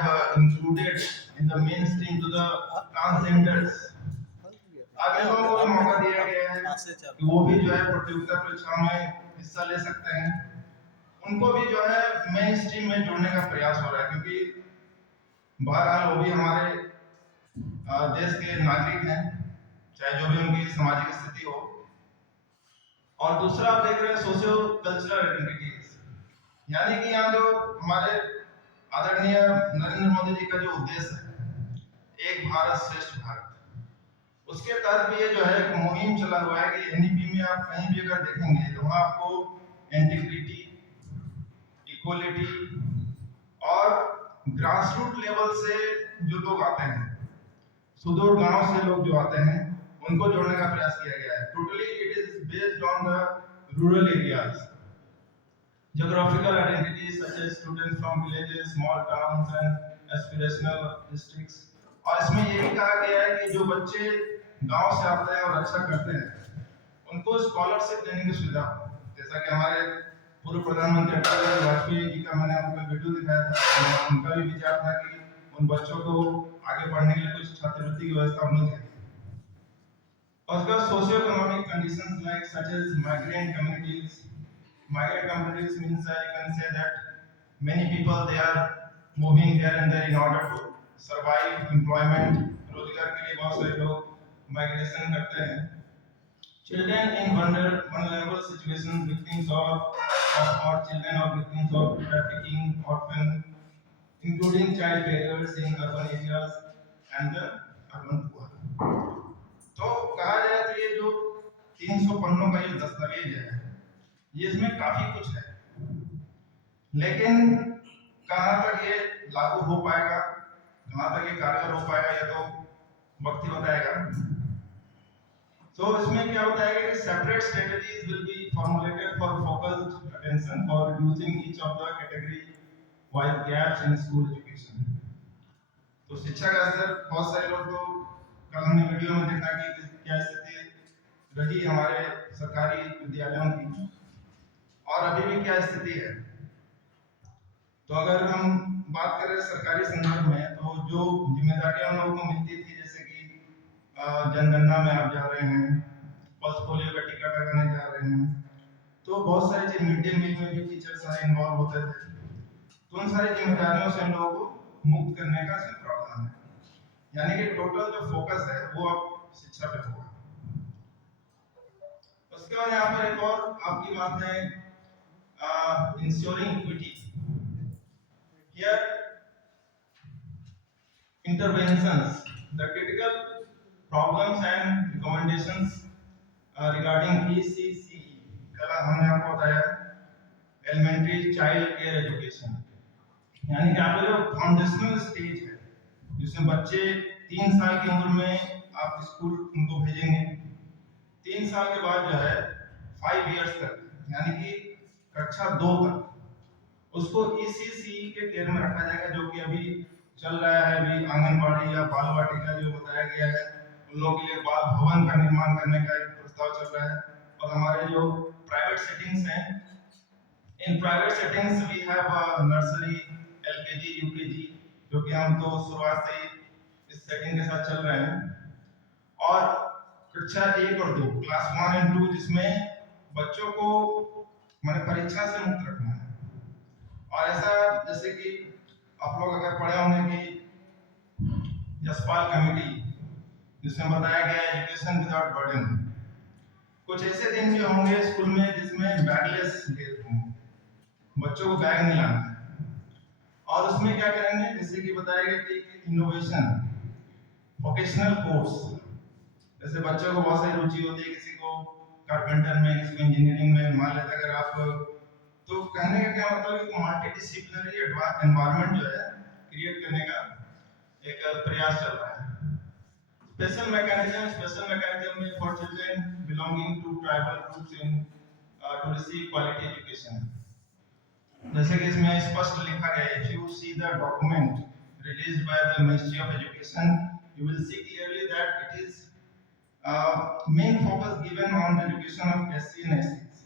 have included in the mainstream to the transgenders. अब इन लोगों को भी मौका दिया गया है कि वो भी जो है प्रतियोगिता परीक्षाओं में हिस्सा ले सकते हैं। उनको भी जो है मेन स्ट्रीम में जोड़ने का प्रयास हो रहा है, क्योंकि बहरहाल वो भी हमारे देश के नागरिक हैं, चाहे जो भी उनकी सामाजिक स्थिति हो। और दूसरा आप देख रहे हैं सोशियो कल्चरल आइडेंटिटीज, यानी कि यहाँ जो हमारे आदरणीय नरेंद्र मोदी जी का जो उद्देश्य है एक भारत श्रेष्ठ भारत, उसके तहत भी ये जो है एक मुहिम चला हुआ है कि एनईपी में आप कहीं भी अगर देखेंगे तो वहाँ आपको इंटीग्रिटी, इक्वलिटी और ग्रासरूट लेवल से जो लोग आते हैं, सुदूर गांव से लोग जो आते हैं, उनको जोड़ने का प्रयास किया गया है। Totally it is based on the rural areas, geographical identities such as students from villages, small towns and aspirational districts। और इसमें ये भी कहा गया है कि जो बच्चे गांव से आते हैं और अच्छा करते हैं उनको स्कॉलरशिप देने की सुविधा हो। जैसा कि हमारे पूर्व प्रधानमंत्री अटल बिहारी वाजपेयी जी का मैंने आपको वीडियो दिखाया था, उनका भी विचार था कि उन बच्चों को आगे पढ़ने के लिए कुछ छात्रवृत्ति की व्यवस्था होनी चाहिए। और उसका socio economic conditions like such as migrant communities. Migrant communities means I can say that many people they are moving here and there in order to survive employment, रोजगार के लिए बहुत सारे लोग माइग्रेशन करते हैं। Children in vulnerable situations, victims of or children of victims of trafficking, orphan, including child beggars in urban areas and the urban poor। तो कहा जाए तो ये जो 300 पन्नों का ये दस्तावेज है, ये इसमें काफी कुछ है, लेकिन कहाँ तक ये लागू हो पाएगा, कहाँ तक ये कारगर हो पाएगा, ये तो वक्त ही बताएगा। तो इसमें क्या होता है कि separate strategies will be formulated for focused attention for reducing each of the category wise gaps in school education. तो शिक्षा का स्तर, बहुत सारे लोग तो कल हमने वीडियो में देखा कि क्या स्थिति रही हमारे सरकारी विद्यालयों की और अभी भी क्या स्थिति है। तो अगर हम बात करें सरकारी संदर्भ में, तो जो जिम्मेदारियां हम लोगों को मिलती थी, जैसे कि जनगणना में आप जा रहे हैं, पल्स पोलियो का टीका लगाने जा रहे हैं, तो बहुत सारी चीज, मिड डे मील में भी टीचर सारे इन्वॉल्व होते थे। तो उन सारी जिम्मेदारियों से हम लोगों को मुक्त करने का इसमें प्रावधान है, यानी कि टोटल जो फोकस है वो अब शिक्षा पे होगा। उसके बाद यहाँ पर एक और आपकी बात है ensuring equity। Here interventions, the critical problems and recommendations regarding ECCE, कल हमने आपको बताया एलिमेंट्री चाइल्ड केयर एजुकेशन, यानी कि आपका जो फाउंडेशनल स्टेज है जिसमें बच्चे 3 साल की उम्र में आप स्कूल उनको भेजेंगे, 3 साल के बाद जो है 5 इयर्स तक, यानी कि कक्षा 2 तक उसको ECCE के केयर में रखा जाएगा, जो कि अभी चल रहा है। अभी आंगनबाड़ी या बाल वाटिका जो बताया गया है, उन लोगों के लिए बाल भवन का निर्माण करने का एक प्रस्ताव चल रहा है। और हमारे जो प्राइवेट सेटिंग्स हैं, इन private settings we have nursery, LKG, UKG, जो कि हम तो शुरुआत से ही इस सेटिंग के साथ चल रहे हैं। और कक्षा 1 और 2, क्लास 1 एंड 2, जिसमें बच्चों को मैंने परीक्षा से मुक्त रखना है। और ऐसा जैसे कि आप लोग अगर पढ़े होंगे कि यशपाल कमेटी, जिसमें बताया गया एजुकेशन विदाउट बर्डन, कुछ ऐसे दिन भी होंगे स्कूल में जिसमें बैगलेस डे होंगे, बच्चों को बैग नहीं लाना है। और उसमें क्या करेंगे, जैसे कि बताया गया कि इनोवेशन, वोकेशनल कोर्स, जैसे बच्चों को बहुत सारी रुचि होती है, किसी को कारपेंटर में, किसी को इंजीनियरिंग में, मान लेते अगर आप, तो कहने का क्या मतलब है कि मल्टी डिसिप्लिनरी एनवायरनमेंट जो है क्रिएट करने का एक प्रयास चल रहा है। स्पेशल मैकेनिज्म में for children belonging to tribal groups in to receive quality education, जैसे कि इसमें स्पष्ट लिखा गया है, if you see the document released by the ministry of education, you will see clearly that it is main focus given on the education of SC and STs।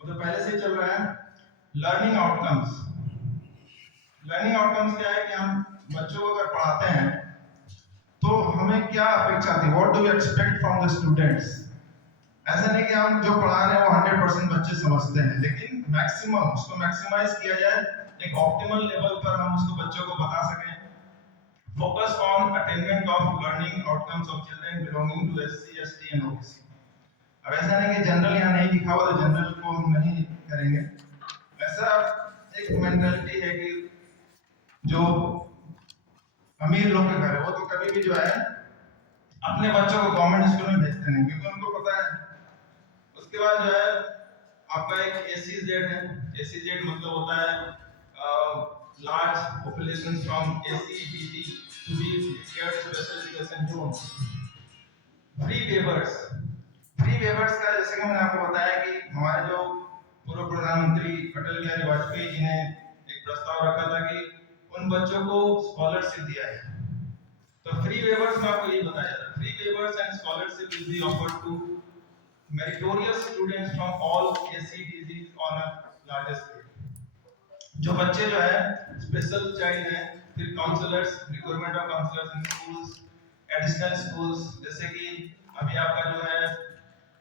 वो तो पहले से चल रहा है। लर्निंग आउटकम्स, लर्निंग आउटकम्स क्या है कि हम बच्चों को अगर पढ़ाते हैं तो हमें क्या अपेक्षा थी, what do we expect from the students. ऐसा नहीं कि हम जो पढ़ा रहे हैं वो 100% बच्चे समझते हैं, लेकिन मैक्सिमम उसको मैक्सिमाइज किया जाए, एक ऑप्टिमल लेवल पर हम उसको बच्चों को बता सकें। Focus on attainment of learning outcomes of children belonging to SC ST and OBC. अब ऐसा नहीं कि जनरल यहाँ नहीं लिखा हुआ तो जनरल को हम नहीं करेंगे, ऐसा एक मेंटालिटी है कि जो अमीर लोग के घर है वो तो कभी भी जो है अपने बच्चों को गवर्नमेंट स्कूल में भेजते नहीं, क्योंकि उनको पता है। उसके बाद जो है आपका एक एसीजेड है। एसीजेड मतलब होता है large population from ACDD to be cared special education zone. Free waivers, free waivers का जैसे कि मैंने आपको बताया कि हमारे जो पूर्व प्रधानमंत्री अटल बिहारी वाजपेयी जी ने एक प्रस्ताव रखा था कि उन बच्चों को स्कॉलरशिप दिया है। तो फ्री वेवर्स में आपको ये बताया जाता है, free waivers and scholarship will be offered to meritorious students from all ACDCs on a larger scale। जो बच्चे जो है स्पेशल चाइल्ड हैं, फिर counsellors, requirement of counsellors in schools, additional schools, जैसे कि अभी आपका जो है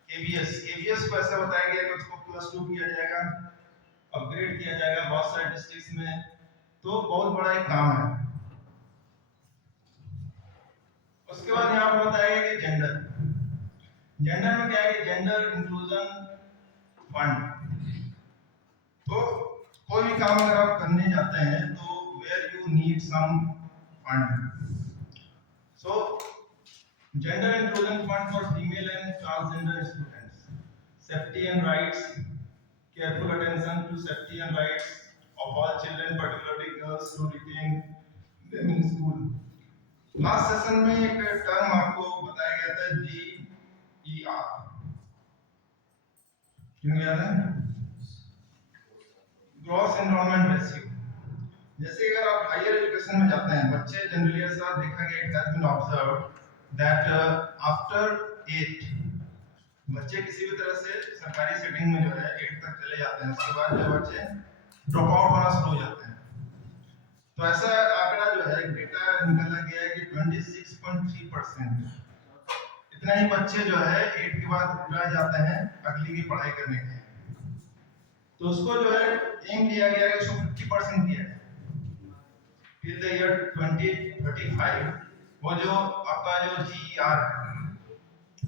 केवीएस को ऐसा बताया गया कि उसको +2 किया जाएगा, अपग्रेड किया जाएगा बहुत सारे डिस्ट्रिक्ट्स में, तो बहुत बड़ा एक काम है। उसके बाद यहाँ पर बताया गया कि जेंडर, जेंडर में क्या है कि जेंडर इंक्लूजन फंड। तो कोई भी काम अगर आप करने जाते हैं तो where you need some fund, so gender inclusion fund for female and transgender students, safety and rights, careful attention to safety and rights of all children particularly girls to retain them in school. Last session में एक term आपको बताया गया था GER, क्यों याद है? Gross enrolment ratio. जैसे अगर आप हायर एजुकेशन में जाते हैं, बच्चे जनरली ऐसा देखा गया, it has been observed that after 8 बच्चे किसी भी तरह से सरकारी सेटिंग में जो है 8 तक चले जाते हैं, उसके बाद जो बच्चे ड्रॉप आउट होना शुरू हो जाते हैं। तो ऐसा आंकड़ा जो है डेटा निकाला गया है कि 26.3% इतना ही बच्चे जो है 8 के बाद रह जाते हैं अगली की पढ़ाई करने के लिए। तो उसको जो है एम लिया गया है, उसको 50% किया है टिल द ईयर 2035। वो जो आपका जो GER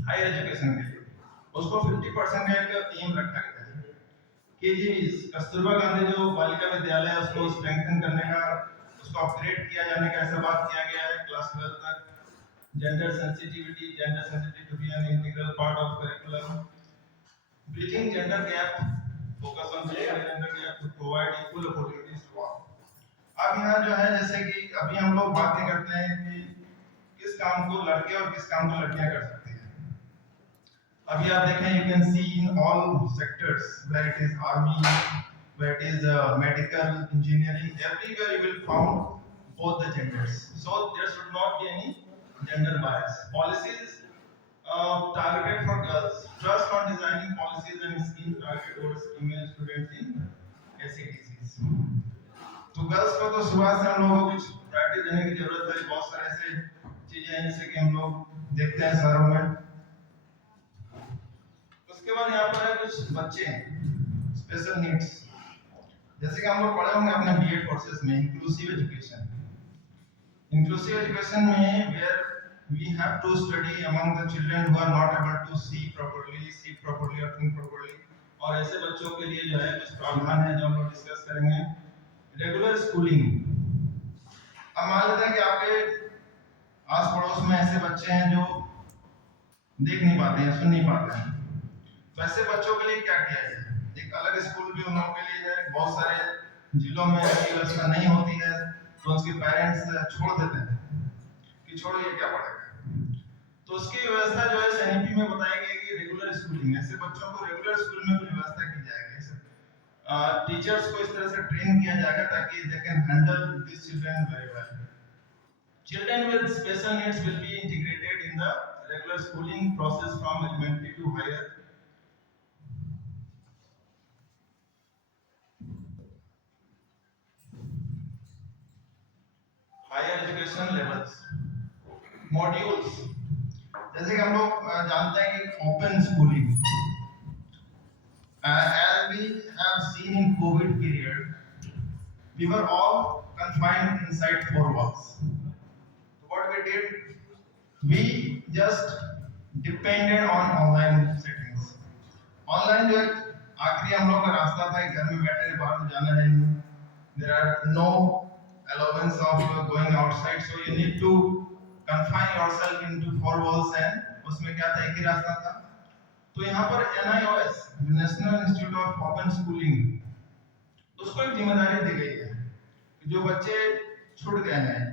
हायर एजुकेशन के लिए, उसको 50% का एक एम रखा गया है। केजीबीज, कस्तूरबा गांधी जो बालिका विद्यालय है उसको स्ट्रेंथन करने का, उसको अपग्रेड किया जाने का ऐसा बात किया गया है क्लास 12 तक। Gender sensitivity, gender sensitive to be an integral part of curriculum. Bridging gender gap, focus on bridging gender gap to provide equal opportunities to all. अब यहाँ जो है जैसे कि अभी हम लोग बातें करते हैं कि किस काम को लड़के और किस काम को लड़कियां कर सकती हैं। अभी आप देखें, you can see in all sectors where it is army, where it is medical, engineering, everywhere you will found both the genders, so there should not be any gender bias. Policies targeted for girls, trust on designing policies and schemes targeted towards female students in ACTCs। तो girls को तो शुरुआत से हम लोगों को कुछ priority देने की जरूरत है। बहुत सारे ऐसे चीजें हैं जैसे कि हम लोग देखते हैं शहरों में। उसके बाद यहाँ पर है कुछ बच्चे स्पेशल नीड्स, जैसे कि हम लोग पढ़े होंगे अपने बीएड कोर्सेज में इंक्लूसिव एजुकेशन। इंक्लूसिव एजुकेशन में where we have to study among the children who are not able to see properly or think properly, और ऐसे बच्चों के लिए जो है कुछ प्रावधान है जो हम लोग डिस्कस करेंगे। रेगुलर स्कूलिंग, अब मान लेते हैं कि आपके आस पड़ोस में ऐसे बच्चे हैं जो देख नहीं पाते हैं, सुन नहीं पाते हैं, तो ऐसे बच्चों के लिए क्या किया जाए? एक अलग स्कूल भी उन लोगों के लिए है। बहुत सारे जिलों में ऐसी व्यवस्था नहीं होती है, तो उसके पेरेंट्स छोड़ देते हैं कि छोड़िए क्या पढ़ेगा। तो उसकी व्यवस्था जो है एनईपी में बताया गया कि रेगुलर स्कूलिंग, ऐसे बच्चों को रेगुलर स्कूल में भी व्यवस्था की जाएगी। टीचर्स को इस तरह से ट्रेन किया जाएगा ताकि they can handle this children very well. Children with special needs will be integrated in the regular schooling process from elementary to higher। Education levels, modules, जैसे कि हम लोग जानते हैं कि open schooling, as we have seen in COVID period, we were all confined inside four walls. So what we did, we just depended on online settings. Online जो आखिरी हम लोग का रास्ता था, घर में बैठे बाहर जाना है नहीं, there are no allowance of going outside, so you need to confine yourself into four walls, and उसमें क्या था, एक ही रास्ता था। तो यहाँ पर NIOS, national institute of open schooling, उसको एक जिम्मेदारी दी गई है कि जो बच्चे छूट गए हैं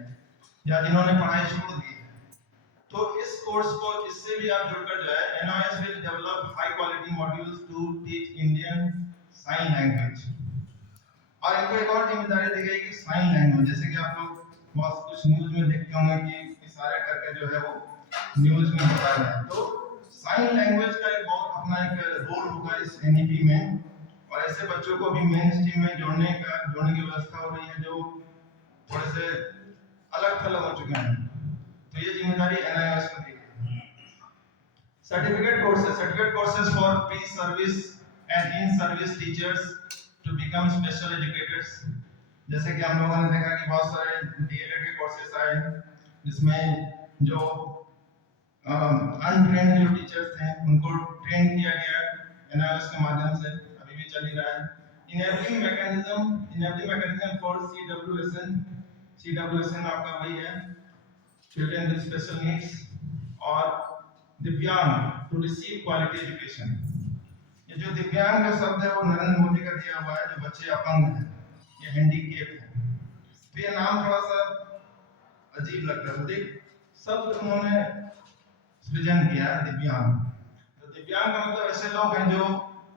या जिन्होंने पढ़ाई छोड़ दी है, तो इस कोर्स को, इससे भी आप जुड़कर जो है, NIOS will develop high quality modules to teach Indian sign language। और इनको एक और जिम्मेदारी दी गई कि साइन लैंग्वेज, जैसे कि आप लोग बहुत कुछ न्यूज में देखते होंगे कि इशारे करके जो है वो न्यूज में बताया जाए, तो साइन लैंग्वेज का एक बहुत अपना एक रोल होगा इस NEP में, और ऐसे बच्चों को भी मेन स्ट्रीम में जोड़ने की व्यवस्था हो रही है जो थोड़े से अलग थलग हो चुके हैं, तो ये जिम्मेदारी NIOS को दी गई। Certificate courses for pre service and in service teachers to become special educators, जैसे कि हम लोगों ने देखा कि बहुत सारे DLED के कोर्सेज आए जिसमें जो अनट्रेन्ड जो टीचर्स थे उनको ट्रेन किया गया NIOS के माध्यम से, अभी भी चल ही रहा है। इनेबलिंग मैकेनिज्म फॉर CWSN आपका वही है, चिल्ड्रन विद स्पेशल नीड्स, और दिव्यांग टू रिसीव क्वालिटी एजुकेशन। ये जो दिव्यांग का शब्द है वो नरेंद्र मोदी का दिया हुआ है, जो बच्चे अपंग हैं, ये हैंडीकैप है, तो ये नाम थोड़ा सा अजीब लगता है, देख शब्द उन्होंने सृजन किया दिव्यांग। तो दिव्यांग का मतलब ऐसे लोग हैं जो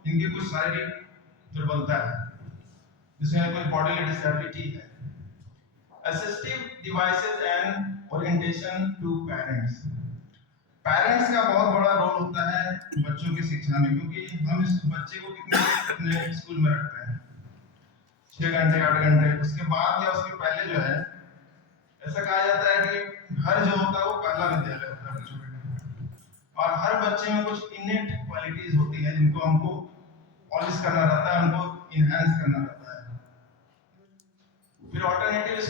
जिनकी कुछ शारीरिक दुर्बलता है, जिसमें कोई बॉडीली डिसेबिलिटी है। Assistive devices and orientation to parents का बहुत बड़ा रोल होता है बच्चों की शिक्षा में, क्योंकि हम इस बच्चे को कितने स्कूल में रखते हैं, 6 घंटे 8 घंटे, उसके बाद या उसके पहले जो है, ऐसा कहा जाता है कि घर जो होता है वो पहला विद्यालय होता है बच्चों का, और हर बच्चे में कुछ इनेट क्वालिटीज होती हैं जिनको हमको पॉलिश करना रहता है, उनको इनहैंस करना रहता है। फिर alternative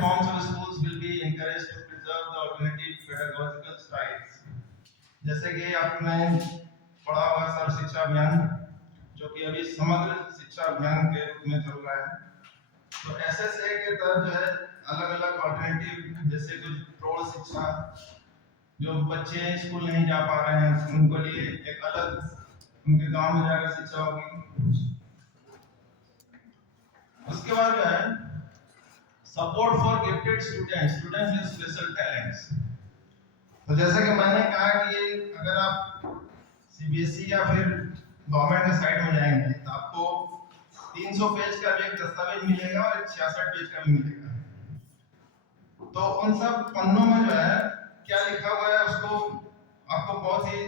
forms of schools will be encouraged to preserve the alternative pedagogical styles, जैसे कि आपने पढ़ा होगा सर्व शिक्षा अभियान, जो कि अभी समग्र शिक्षा अभियान के रूप में चल रहा है, तो SSA के तहत जो है अलग-अलग अल्टरनेटिव, जैसे कुछ प्रौढ़ शिक्षा, जो बच्चे स्कूल नहीं जा पा रहे हैं उनके लिए एक अलग उनके गांव में जाकर शिक्षा होगी। उसके बाद जो है support for gifted students with special talents, तो जैसा कि मैंने कहा कि ये अगर आप CBSE या फिर गवर्नमेंट के साइट में जाएंगे तो आपको 300 पेज का भी एक दस्तावेज मिलेगा और एक 66 पेज का भी मिलेगा, तो उन सब पन्नों में जो है क्या लिखा हुआ है उसको आपको बहुत ही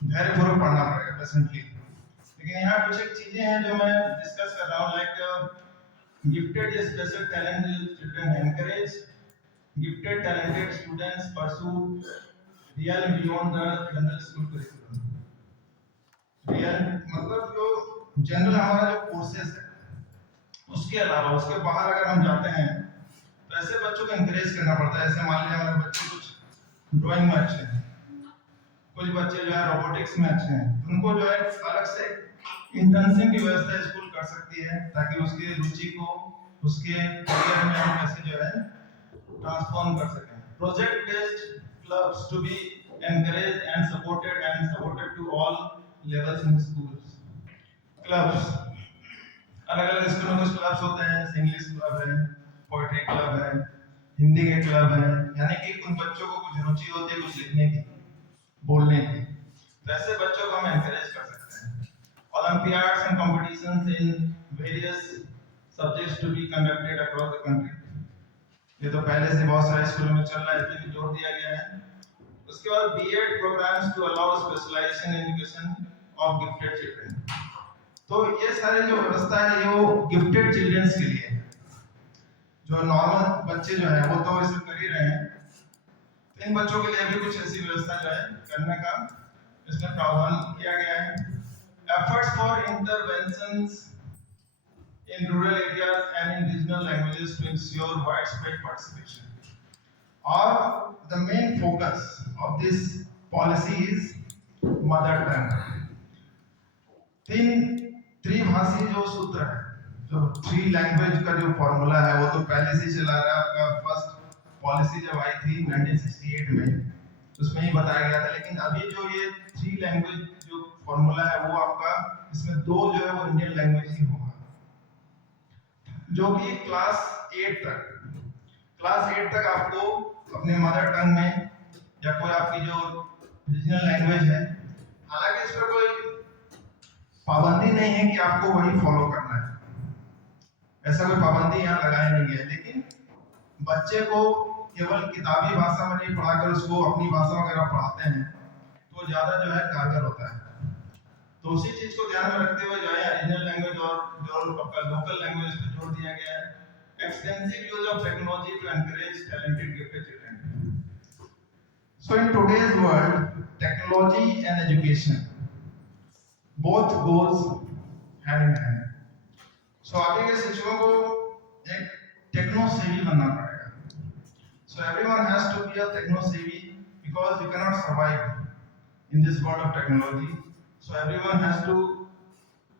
धैर्यपूर्वक पढ़ना पड़ेगा पेशेंटली। लेकिन यहाँ कुछ एक चीजें हैं जो मैं डिस्कस कर रहा हूँ, like gifted special talented children encourage gifted talented students pursue real beyond the general school curriculum। Real मतलब जो जनरल हमारा जो कोर्सेज है उसके अलावा उसके बाहर अगर हम जाते हैं तो ऐसे बच्चों को एनकरेज करना पड़ता है। ऐसे मान लीजिए हमारे बच्चे कुछ ड्राइंग में अच्छे हैं, कुछ बच्चे जो है रोबोटिक्स में अच्छे हैं, उनको जो है अलग से इंटर्नशिप की व्यवस्था स्कूल कर सकती है ताकि उसकी रुचि को उसके करियर में हम कैसे जो है ट्रांसफॉर्म कर सकें। Project based clubs to be encouraged and supported to all levels in schools। Clubs अलग-अलग स्कूलों में क्लब्स होते हैं, इंग्लिश क्लब है, पोएट्री क्लब है, हिंदी के क्लब है, यानी कि उन बच्चों को कुछ रुचि होती है कुछ लिखने की, बोलने की, वैसे बच्चों को हम एनकरेज कर सकते हैं। Olympiads and competitions in various subjects to be conducted across the country, ये तो पहले से बहुत सारे स्कूलों में चल रहा है, इस पे भी जोर दिया गया है। उसके बाद B.Ed programs to allow specialization in education of gifted children, तो ये सारे जो व्यवस्था है ये वो गिफ्टेड चिल्ड्रंस के लिए, जो नॉर्मल बच्चे जो है वो तो इसे इन बच्चों के लिए भी कुछ ऐसी व्यवस्था जो है करने का इसमें प्रावधान किया गया है। Efforts for interventions in rural areas and in regional languages to ensure widespread participation. Or the main focus of this policy is mother tongue. त्रिभाषी जो सूत्र है, जो थ्री लैंग्वेज का जो फॉर्मूला है, वो तो पहले से चला रहा है। आपका फर्स्ट पॉलिसी जब आई थी 1968 में, उसमें ही बताया गया था। लेकिन अभी जो ये थ्री लैंग्वेज जो फॉर्मूला है, वो आपका इसमें दो जो है वो इंडियन लैंग्वेज ही होगा, जो कि क्लास 8 तक आपको अपने मदर टंग में या कोई आपकी जो रीजनल लैंग्वेज है, हालांकि इस पर कोई पाबंदी नहीं है कि आपको वही फॉलो करना है, ऐसा कोई पाबंदी यहाँ लगाया नहीं गया। लेकिन बच्चे को केवल किताबी भाषा में नहीं पढ़ाकर उसको अपनी भाषा वगैरह पढ़ाते हैं तो ज्यादा जो है कारगर होता है। तो उसी चीज को ध्यान में रखते हुए जो है रीजनल लैंग्वेज और जो आपका लोकल लैंग्वेज पे जोर दिया गया है। Extensive use of technology to encourage talented gifted children. So in today's world technology and education both goes hand in hand. So आगे के शिक्षकों को एक टेक्नो सेवी बनना पड़ेगा। So everyone has to be a techno savvy because you can not survive in this world of technology. So everyone has to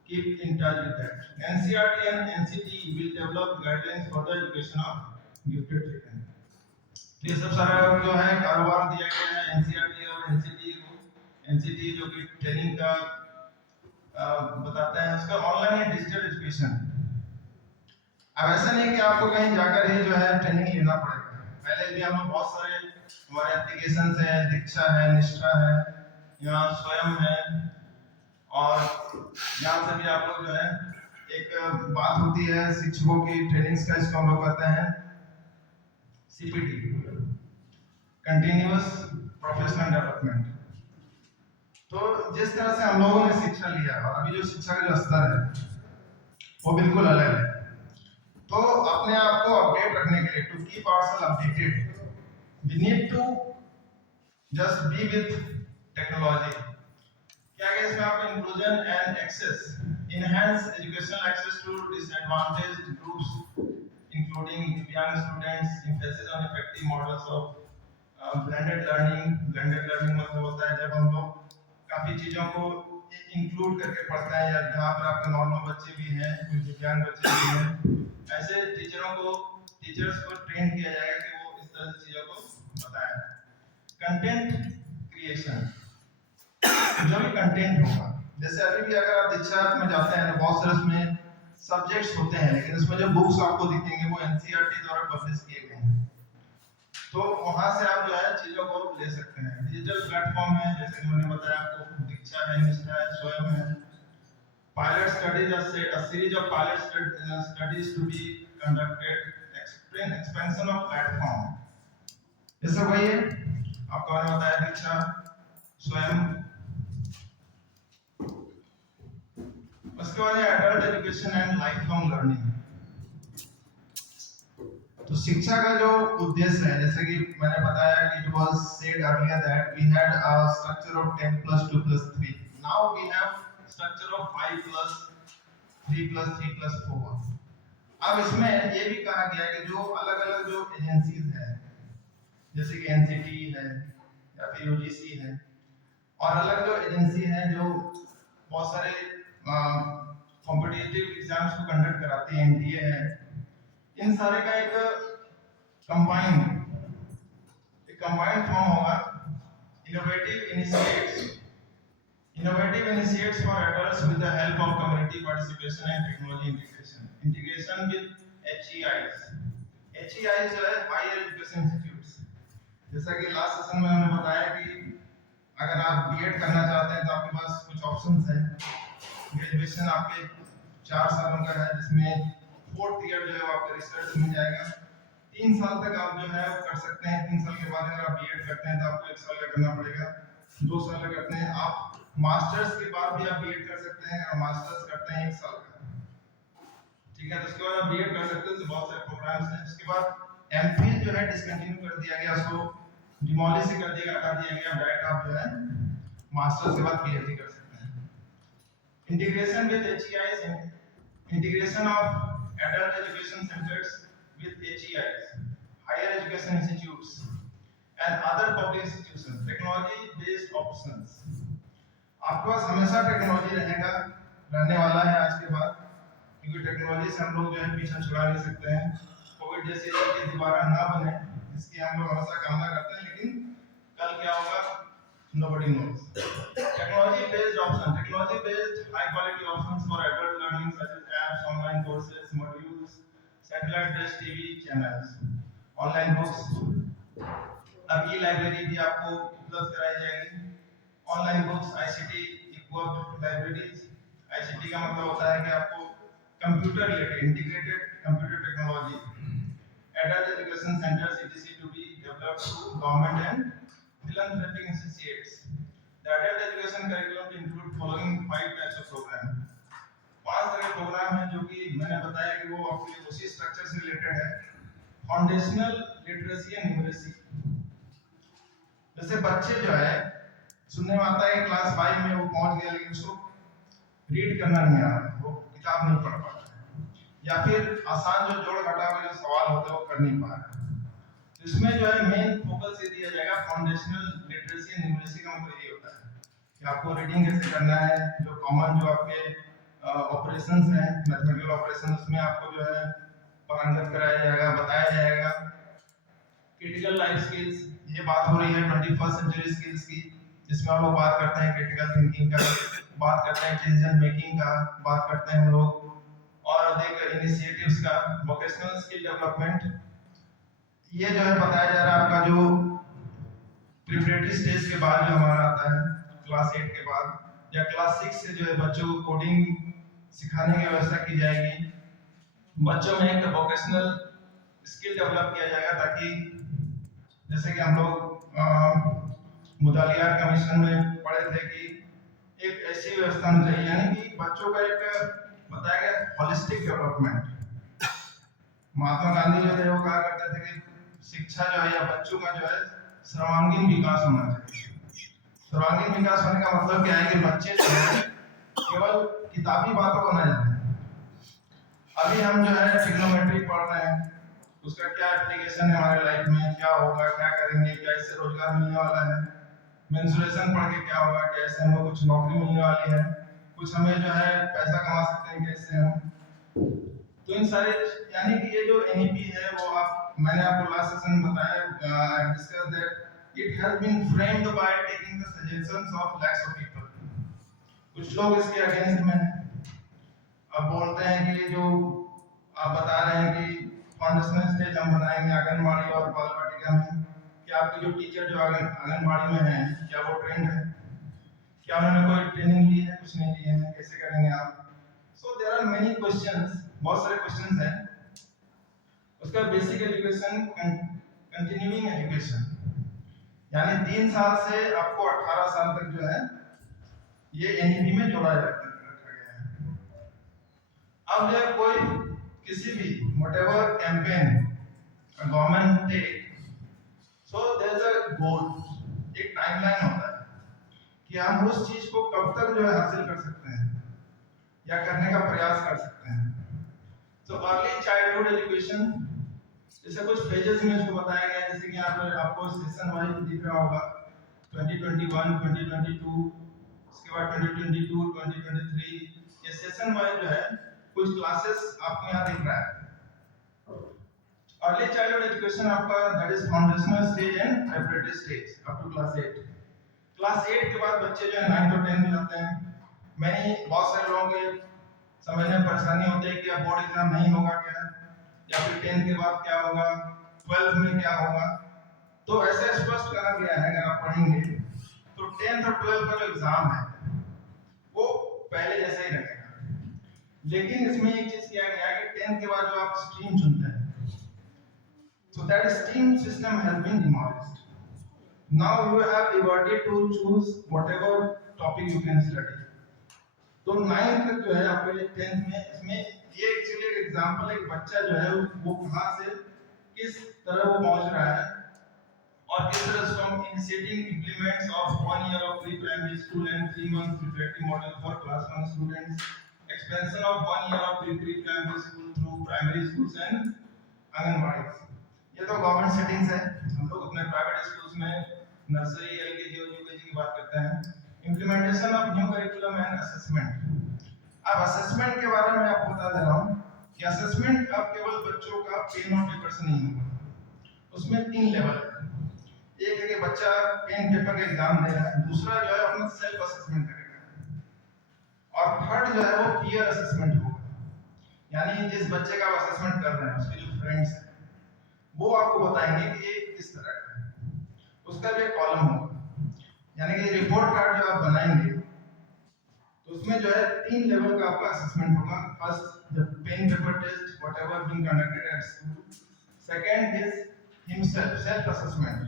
keep in touch with that. NCERT and NCT will develop guidelines for the education of gifted children. ये सब सारा जो है कारोबार दिया गया है NCERT और NCT को। NCT जो कि ट्रेनिंग का बताता है, उसका ऑनलाइन या डिजिटल एजुकेशन। अब ऐसा नहीं कि आपको कहीं जाकर ही जो है ट्रेनिंग लेना पड़ेगा। पहले भी हम बहुत सारे हमारे एप्लीकेशन है, दीक्षा है, निष्ठा है, यहाँ स्वयं है, और यहाँ से भी आप लोग जो है एक बात होती है शिक्षकों की ट्रेनिंग्स का, इसको हम लोग कहते हैं CPT, कंटिन्यूअस प्रोफेशनल डेवलपमेंट। तो जिस तरह से हम लोगों ने शिक्षा लिया और अभी जो शिक्षा का जो स्तर है वो बिल्कुल अलग है। तो अपने आप को अपडेट रखने के लिए, to keep ourselves updated, we need to just be with technology. क्या है इसमें आपको inclusion and access, enhance educational access to disadvantaged groups including young students, emphasis on effective models of blended learning। blended learning मतलब होता है जब हम लोग काफी चीजों को इंक्लूड करके पढ़ते हैं, या जहाँ पर आपके नॉर्मल बच्चे भी हैं, कुछ दिव्यांग बच्चे भी हैं, ऐसे टीचर्स को ट्रेन किया जाएगा कि वो इस तरह की चीजों को बताएं। कंटेंट क्रिएशन, जो भी कंटेंट होगा, जैसे अभी भी अगर आप दीक्षा में जाते हैं तो बहुत सारे उसमें सब्जेक्ट्स होते हैं, लेकिन उसमें जो बुक्स आपको दिखेंगे वो NCERT द्वारा पब्लिश किए गए हैं, तो वहां से आप जो है चीजों को ले सकते हैं। डिजिटल प्लेटफॉर्म है, जैसे कि मैंने बताया आपको, दीक्षा है, निष्ठा है, स्वयं है। Pilot studies, a series of pilot studies to be conducted, expansion of platform, ये सब वही है आपको मैंने बताया, दीक्षा, स्वयं। उसके बाद है adult education and life long learning. तो शिक्षा का जो उद्देश्य है, जैसे कि मैंने बताया कि it was said earlier that we had a structure of 10 + 2 + 3, now we have structure of 5 + 3 + 3 + 4। अब इसमें ये भी कहा गया है कि जो अलग-अलग जो एजेंसीज हैं, जैसे कि NCT है या फिर UGC है, और अलग जो एजेंसी है जो बहुत सारे कॉम्पिटिटिव एग्जाम्स को कंडक्ट कराती है, NTA है, इन सारे का एक कंबाइंड फॉर्म होगा, innovative initiates for adults with the help of community participation and technology integration with HEIs जो है हायर एजुकेशन इंस्टीट्यूट्स। जैसा कि लास्ट सेशन में हमने बताया कि अगर आप B.Ed करना चाहते हैं तो आपके पास कुछ ऑप्शंस हैं। ग्रेजुएशन आपके 4 सालों का है, जिसमें 4th ईयर जो है आपका रिसर्च में जाएगा। 3 साल तक आप जो है कर सकते हैं। 3 साल के बाद अगर आप B.Ed करते हैं तो आपको 1 साल का करना पड़ेगा, 2 साल का करते हैं आप। मास्टर्स के बाद भी आप B.Ed कर सकते हैं, और मास्टर्स करते हैं 1 साल का, ठीक है। तो उसके बाद आप B.Ed कर सकते हैं, तो बहुत सारे प्रोग्राम्स हैं। उसके बाद MPhil जो है डिसकंटिन्यू कर दिया गया, उसको डिमोलिश कर दिया हटा दिया गया, डायरेक्ट आप जो है मास्टर्स के बाद पीएचडी कर सकते हैं। Integration with HEIs, integration of adult education centres with HEIs, higher education institutes and other public institutions, technology based options। आपके पास हमेशा टेक्नोलॉजी रहने वाला है आज के बाद, क्योंकि टेक्नोलॉजी से हम लोग जो है पीछा छुड़ा नहीं सकते हैं। कोविड जैसी स्थिति दोबारा ना बने इसकी हम लोग हमेशा कामना करते हैं, लेकिन कल क्या होगा nobody knows। technology based option, technology based high quality options for adult learning such as apps, online courses, modules, satellite based TV channels, online books। अब ई लाइब्रेरी भी आपको उपलब्ध कराई जाएगी। Online books, ICT equipped libraries. ICT का मतलब होता है कि आपको computer related integrated computer technology, adult education centres etc to be developed through government and philanthropic institutes। The adult education curriculum include following 5 types of program। 5 तरह के programme हैं जो कि मैंने बताया कि वो आपके उसी स्ट्रक्चर से रिलेटेड है। फाउंडेशनल लिटरेसी एंड न्यूमरेसी, जैसे बच्चे जो है सुनने में आता है क्लास 5 में वो पहुंच गया लेकिन उसको रीड करना नहीं आ रहा है, वो किताब नहीं पढ़ पा रहा है, या फिर आसान जो जोड़ घटाव के जो सवाल होते हैं वो कर नहीं पा रहा है। तो इसमें जो है मेन फोकस ये दिया जाएगा फाउंडेशनल लिटरेसी एंड न्यूमरेसी का मतलब ये होता है कि आपको रीडिंग कैसे करना है, जो कॉमन जो आपके ऑपरेशंस हैं, मैथमेटिकल ऑपरेशन, उसमें आपको जो है पारंगत कराया जाएगा, बताया जाएगा। क्रिटिकल लाइफ स्किल्स, ये बात हो रही है 21st सेंचुरी स्किल्स की, जिसमें हम लोग बात करते हैं क्रिटिकल थिंकिंग का, बात करते हैं डिसीजन मेकिंग का, बात करते हैं हम लोग और अधिक इनिशिएटिव्स का, वोकेशनल स्किल डेवलपमेंट। ये जो है बताया जा रहा है आपका जो प्रिपरेटरी स्टेज के बाद जो हमारा आता है क्लास 8 के बाद या क्लास 6 से जो है बच्चों को कोडिंग सिखाने की व्यवस्था की जाएगी। बच्चों में एक वोकेशनल स्किल डेवलप किया जाएगा ताकि जैसे कि हम लोग मुतालिया कमीशन में पढ़े थे कि एक ऐसी व्यवस्था होनी चाहिए, यानी कि बच्चों का एक बताया गया हॉलिस्टिक डेवलपमेंट। महात्मा गांधी जो थे वो कहा करते थे कि शिक्षा जो है या बच्चों का जो है सर्वांगीण विकास होना चाहिए। सर्वांगीण विकास होने का मतलब क्या है कि बच्चे जो है केवल किताबी बातों को न जाने। अभी हम जो है ट्रिग्नोमेट्री पढ़ रहे हैं, उसका क्या एप्लीकेशन है हमारे लाइफ में, क्या होगा, क्या करेंगे, क्या इससे रोजगार मिलने वाला है। मेंसुरेशन पढ़ के क्या होगा, कैसे हमको कुछ नौकरी मिलने वाली है, कुछ हमें जो है पैसा कमा सकते हैं कैसे हम। तो इन सारे यानी कि ये जो एनईपी है वो मैंने आपको लास्ट सेशन में बताया, discuss that it has been framed by taking the suggestions of lakhs of people. कुछ लोग इसके अगेंस्ट में हैं, अब बोलते हैं कि जो आप बता रहे हैं कि फाउंडेशनल स्टेज हम बनाएंगे आंगनबाड़ी और बाल वाटिका में, कि आपके जो टीचर जो आंगनबाड़ी में हैं क्या वो ट्रेंड है, क्या उन्होंने कोई ट्रेनिंग ली है, कुछ नहीं ली है, कैसे करेंगे आप। So there are many questions, बहुत सारे क्वेश्चंस हैं। उसका बेसिक एजुकेशन, कंटिन्यूइंग एजुकेशन, यानी 3 साल से आपको 18 साल तक जो है ये एनईपी में जोड़ा रखा गया है। अब जो कोई किसी भी whatever campaign government take, so there is a goal, एक टाइमलाइन होता है कि हम उस चीज को कब तक जो है हासिल कर सकते हैं या करने का प्रयास कर सकते हैं। तो अर्ली चाइल्डहुड एजुकेशन, जैसे कुछ फेजेस में इसको बताया गया, जैसे कि यहाँ पर आपको सेशन वाइज दिख रहा होगा 2021, 2022, उसके बाद 2022, 2023, ये सेशन वाइज जो है कुछ क्लासेस आपको यहाँ दिख रहा है। अर्ली चाइल्डहुड एजुकेशन आपका that is foundational stage and preparatory stage up to class 8। Class 8 के बाद बच्चे जो है 9 और 10 में जाते हैं। बहुत सारे लोगों के समझने में परेशानी होती है कि अब बोर्ड एग्जाम नहीं होगा क्या, या फिर 10 के बाद क्या होगा, 12 में क्या होगा। तो ऐसे स्पष्ट करा गया है, अगर आप पढ़ेंगे तो 10th और 12 का जो एग्जाम है वो पहले जैसा ही रहेगा, लेकिन इसमें एक चीज किया गया है कि 10th के बाद जो आप स्ट्रीम चुनते हैं, so that stream system has been demolished. Now you have liberty to choose whatever topic you can study. तो 9th तक जो है आपके 10th में, इसमें ये एक्चुअली एक एग्जांपल है, एक बच्चा जो है वो कहां से किस तरह वो पहुंच रहा है और किस तरह से हम initiating implements of 1 year of pre primary school and 3 months reflective model for class 1 students, expansion of 1 year of pre primary school through primary schools and anganwadi. ये तो गवर्नमेंट सेटिंग्स है, हम लोग अपने प्राइवेट स्कूल्स में नर्सरी एलकेजी और UKG की बात करते हैं। Implementation of new curriculum and assessment. अब असेसमेंट के बारे में आपको बता दे रहा हूँ कि असेसमेंट अब केवल बच्चों का पेन और पेपर से नहीं होगा, उसमें 3 लेवल है। एक है कि बच्चा पेन पेपर का एग्जाम दे रहा है, दूसरा जो है अपना सेल्फ असेसमेंट करेगा, और थर्ड जो है वो पीयर असेसमेंट होगा। यानी जिस बच्चे का आप असेसमेंट कर रहे हैं उसके जो फ्रेंड्स हैं वो आपको बताएंगे कि ये किस तरह का है, उसका भी एक कॉलम होगा। यानी कि रिपोर्ट कार्ड जो आप बनाएंगे तो उसमें जो है 3 लेवल का आपका असेसमेंट होगा। First the pen paper test whatever being conducted at school, second is himself self assessment,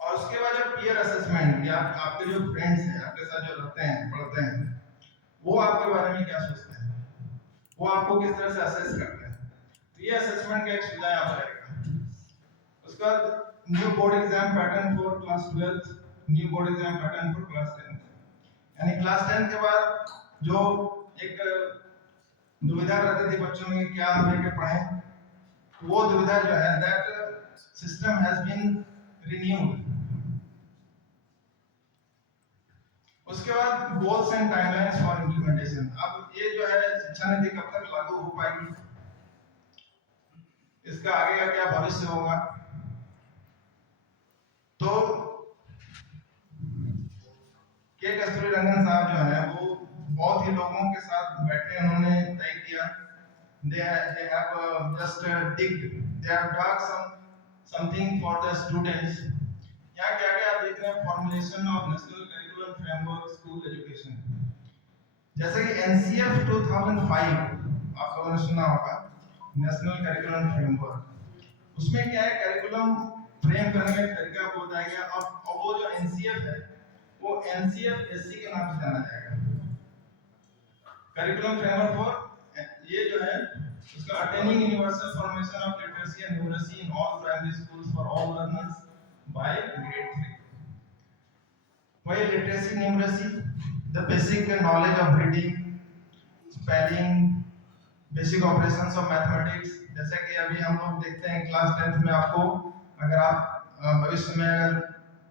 और उसके बाद जो पीयर असेसमेंट या आपके जो फ्रेंड्स हैं आपके साथ जो रहते हैं पढ़ते हैं वो आपके बारे में क्या सोचते हैं, वो आपको किस तरह से असेस करते हैं। ये असेसमेंट का एक सुझाव यहाँ पर आएगा। उसके बाद new board exam pattern for class 12, new board exam pattern for class 10। यानी क्लास 10 के बाद जो एक दुविधा रहती थी बच्चों में क्या हम लेके पढ़ें, वो दुविधा जो है that system has been renewed. उसके बाद goals and timelines for implementation. अब ये जो है शिक्षा नीति कब तक लागू हो पाएगी, इसका आगे का क्या भविष्य होगा। तो के कस्तूरीरंगन साहब जो है वो बहुत ही लोगों के साथ बैठे, उन्होंने तय किया, they have just digged, they have dug something for the students। यहाँ क्या क्या आप देख रहे हैं, formulation of national curriculum framework school education, जैसे कि एनसीएफ 2005 आप लोगों ने सुना होगा, नेशनल करिकुलम फ्रेमवर्क। उसमें क्या है, करिकुलम फ्रेम करने का एक तरीका आपको बताया गया। अब वो जो एनसीएफ है वो एनसीएफ एससी के नाम से जाना जाएगा, करिकुलम फ्रेमवर्क फॉर, ये जो है उसका attaining universal formation of literacy and numeracy in all primary schools for all learners by grade 3। वही literacy numeracy, the basic knowledge of reading spelling, basic operations of mathematics. जैसे कि अभी हम लोग देखते हैं क्लास 10th में आपको, अगर आप भविष्य में अगर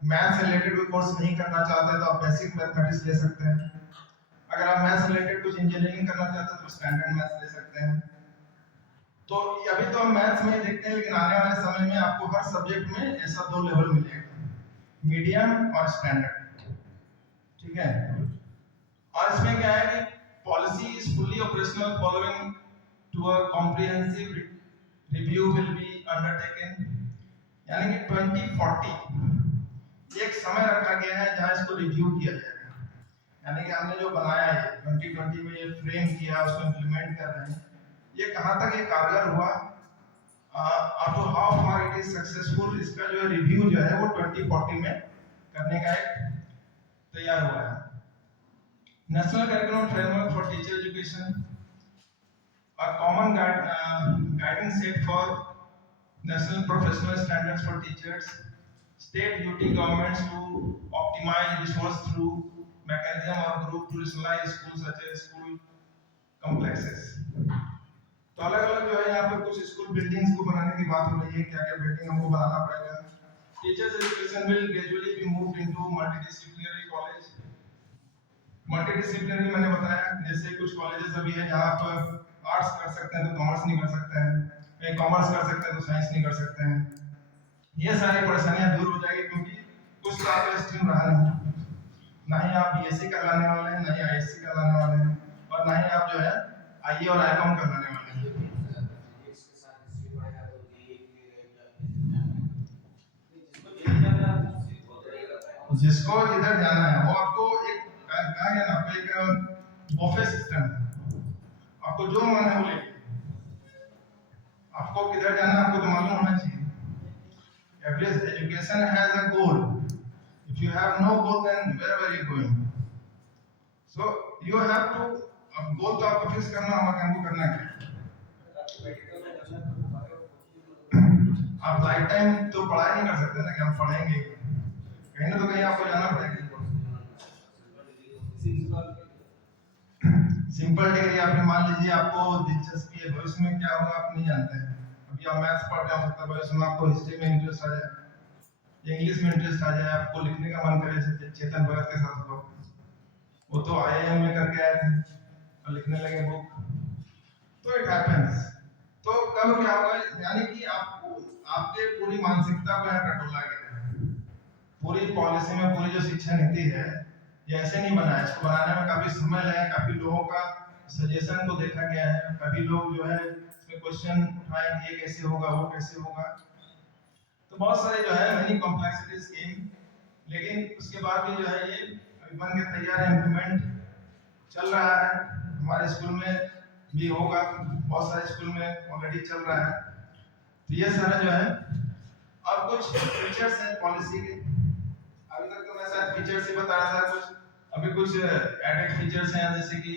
मैथ से रिलेटेड कोई कोर्स नहीं करना चाहते हैं तो आप बेसिक मैथमेटिक्स ले सकते हैं। अगर आप मैथ से रिलेटेड कुछ इंजीनियरिंग करना चाहते हैं तो स्टैंडर्ड मैथ्स ले सकते हैं। तो अभी तो हम मैथ्स में ही देखते हैं, लेकिन आने वाले समय में आपको हर सब्जेक्ट में ऐसा 2 लेवल मिलेगा, मीडियम और स्टैंडर्ड, ठीक है। और इसमें क्या है कि policy is fully operational following to a comprehensive review will be undertaken। यानी कि 2040 एक समय रखा गया है जहां इसको रिव्यू किया जाएगा। यानी कि हमने जो बनाया है 2020 में ये फ्रेम किया, उसको इंप्लीमेंट कर रहे हैं, ये कहां तक ये कारगर हुआ, up to how far it is successful, इसका जो रिव्यू जो है वो 2040 में करने का एक तैयार हुआ है। National Curriculum Framework for Teacher Education, a common guidance set for national professional standards for teachers, state duty governments to optimize resource through mechanism or group to rationalize schools such as school complexes। तो अलग-अलग जो है यहाँ पर कुछ school buildings को बनाने की बात हो रही है, क्या-क्या बिल्डिंग हमको बनाना पड़ेगा। Teachers education will gradually be moved into multidisciplinary college। Multidisciplinary मैंने बताया, जैसे कुछ कॉलेजेस अभी है जहाँ आप आर्ट्स कर सकते हैं तो कॉमर्स नहीं कर सकते हैं, कहीं कॉमर्स कर सकते हैं तो साइंस नहीं कर सकते हैं। ये सारी परेशानियां दूर हो जाएगी, क्योंकि कुछ तो आपका स्ट्रीम रहा नहीं, ना ही आप बीएससी कर लाने वाले हैं, ना ही आईएससी कर लाने वाले हैं, और ना ही आप जो है आईए और आईकॉम कर लाने वाले हैं। जिसको जिधर जाना है वो आपको एक कहा गया ना, आपको एक बफे सिस्टम है, आपको जो मन है वो ले, आपको किधर जाना है आपको तो मालूम होना चाहिए। Every education has a goal. If you have no goal, then where are you going? So you have to, अब गोल तो आपको फिक्स करना होगा कि हमको करना क्या है। आप लाइफ टाइम तो पढ़ाई नहीं कर सकते ना कि हम पढ़ेंगे, कहीं ना तो कहीं आपको जाना पड़ेगा। सिंपल डिग्री आपने मान लीजिए आपको दिलचस्पी है भविष्य में क्या होगा आप नहीं जानते हैं, अभी आप मैथ्स पढ़ रहे हो सकता है भविष्य में आपको हिस्ट्री में इंटरेस्ट आ जाए, इंग्लिश में इंटरेस्ट आ जाए, आपको लिखने का मन करे जैसे चेतन भगत के साथ हुआ, वो तो आईआईएम में करके आए थे और लिखने लगे बुक, तो इट हैपेंस। तो कब क्या होगा, यानी कि आपको आपके पूरी मानसिकता को यहाँ टटोला गया है, पूरी पॉलिसी में पूरी जो शिक्षा नीति है ये ऐसे नहीं बना है, इसको बनाने में काफी समय लगा, काफी लोगों का सजेशन को देखा गया है, काफी लोग जो है इसमें क्वेश्चन उठाए कि ये कैसे होगा वो कैसे होगा, तो बहुत सारे जो है मेनी कॉम्प्लेक्सिटीज केम, लेकिन उसके बाद भी जो है ये अभी बन के तैयार है, इम्प्लीमेंट चल रहा है, हमारे स्कूल में भी होगा, बहुत सारे स्कूल में ऑलरेडी चल रहा है। तो ये सारा जो है, अब कुछ फीचर्स हैं पॉलिसी के, अभी तक तो मैं शायद फीचर्स ही बता रहा था, कुछ अभी कुछ एडेड फीचर्स हैं जैसे कि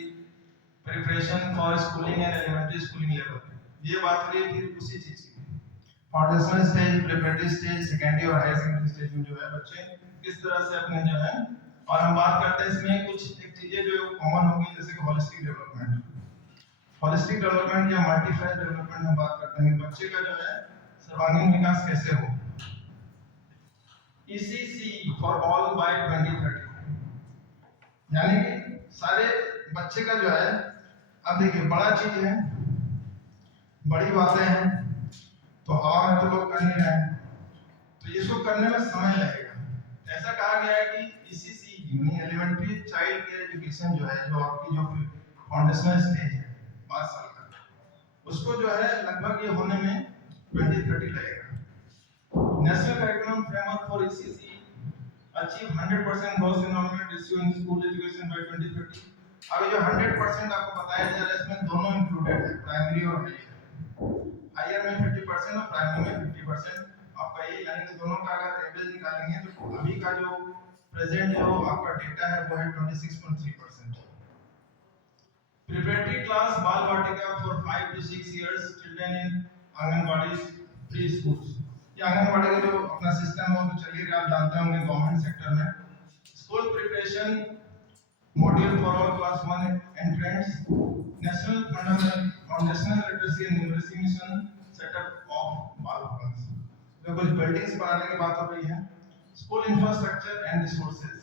preparation for schooling and elementary schooling level, ये बात करिए फिर उसी चीज की foundational stage, preparatory stage, secondary और हायर सेकेंडरी स्टेज में जो है बच्चे किस तरह से अपने जो है, और हम बात करते हैं इसमें कुछ एक चीजें जो कॉमन होगी जैसे कि होलिस्टिक डेवलपमेंट, होलिस्टिक डेवलपमेंट या मल्टीफेज डेवलपमेंट हम बात करते हैं, बच्चे का जो है सर्वांगीण विकास कैसे हो, ECC फॉर ऑल बाय 2030, यानी कि सारे बच्चे का जो है, अब देखिए बड़ा चीज है, बड़ी बातें हैं, तो हवा में तो लोग कर नहीं रहे हैं, तो इसको करने में समय लगेगा। ऐसा कहा गया है कि ECC यानी एलिमेंट्री चाइल्ड केयर एजुकेशन जो है, जो आपकी जो फाउंडेशनल स्टेज है 5 साल का, उसको जो है लगभग ये होने में 2030 लगेगा। National curriculum framework for ECC achieve 100% gross enrollment ratio in school education by 2030। अब जो 100% आपको बताया जा रहा है इसमें दोनों इंक्लूडेड है, प्राइमरी और हायर में 50% और प्राइमरी में 50%, आपका ये यानी कि दोनों का अगर एवरेज निकालेंगे तो अभी का जो प्रेजेंट जो आपका डेटा है वो है 26.3%। Preparatory class Bal Vatika for 5 to 6 years children in anganwadi pre schools, ये आंगनवाड़ी का जो अपना सिस्टम है वो तो चलिए आप जानते होंगे गवर्नमेंट सेक्टर में, school preparation module for all class 1 entrance, national fundamental और national literacy and numeracy mission setup of Bal Bhavans, जो कुछ बिल्डिंग्स बनाने की बात हो रही है, स्कूल इंफ्रास्ट्रक्चर एंड रिसोर्सेज,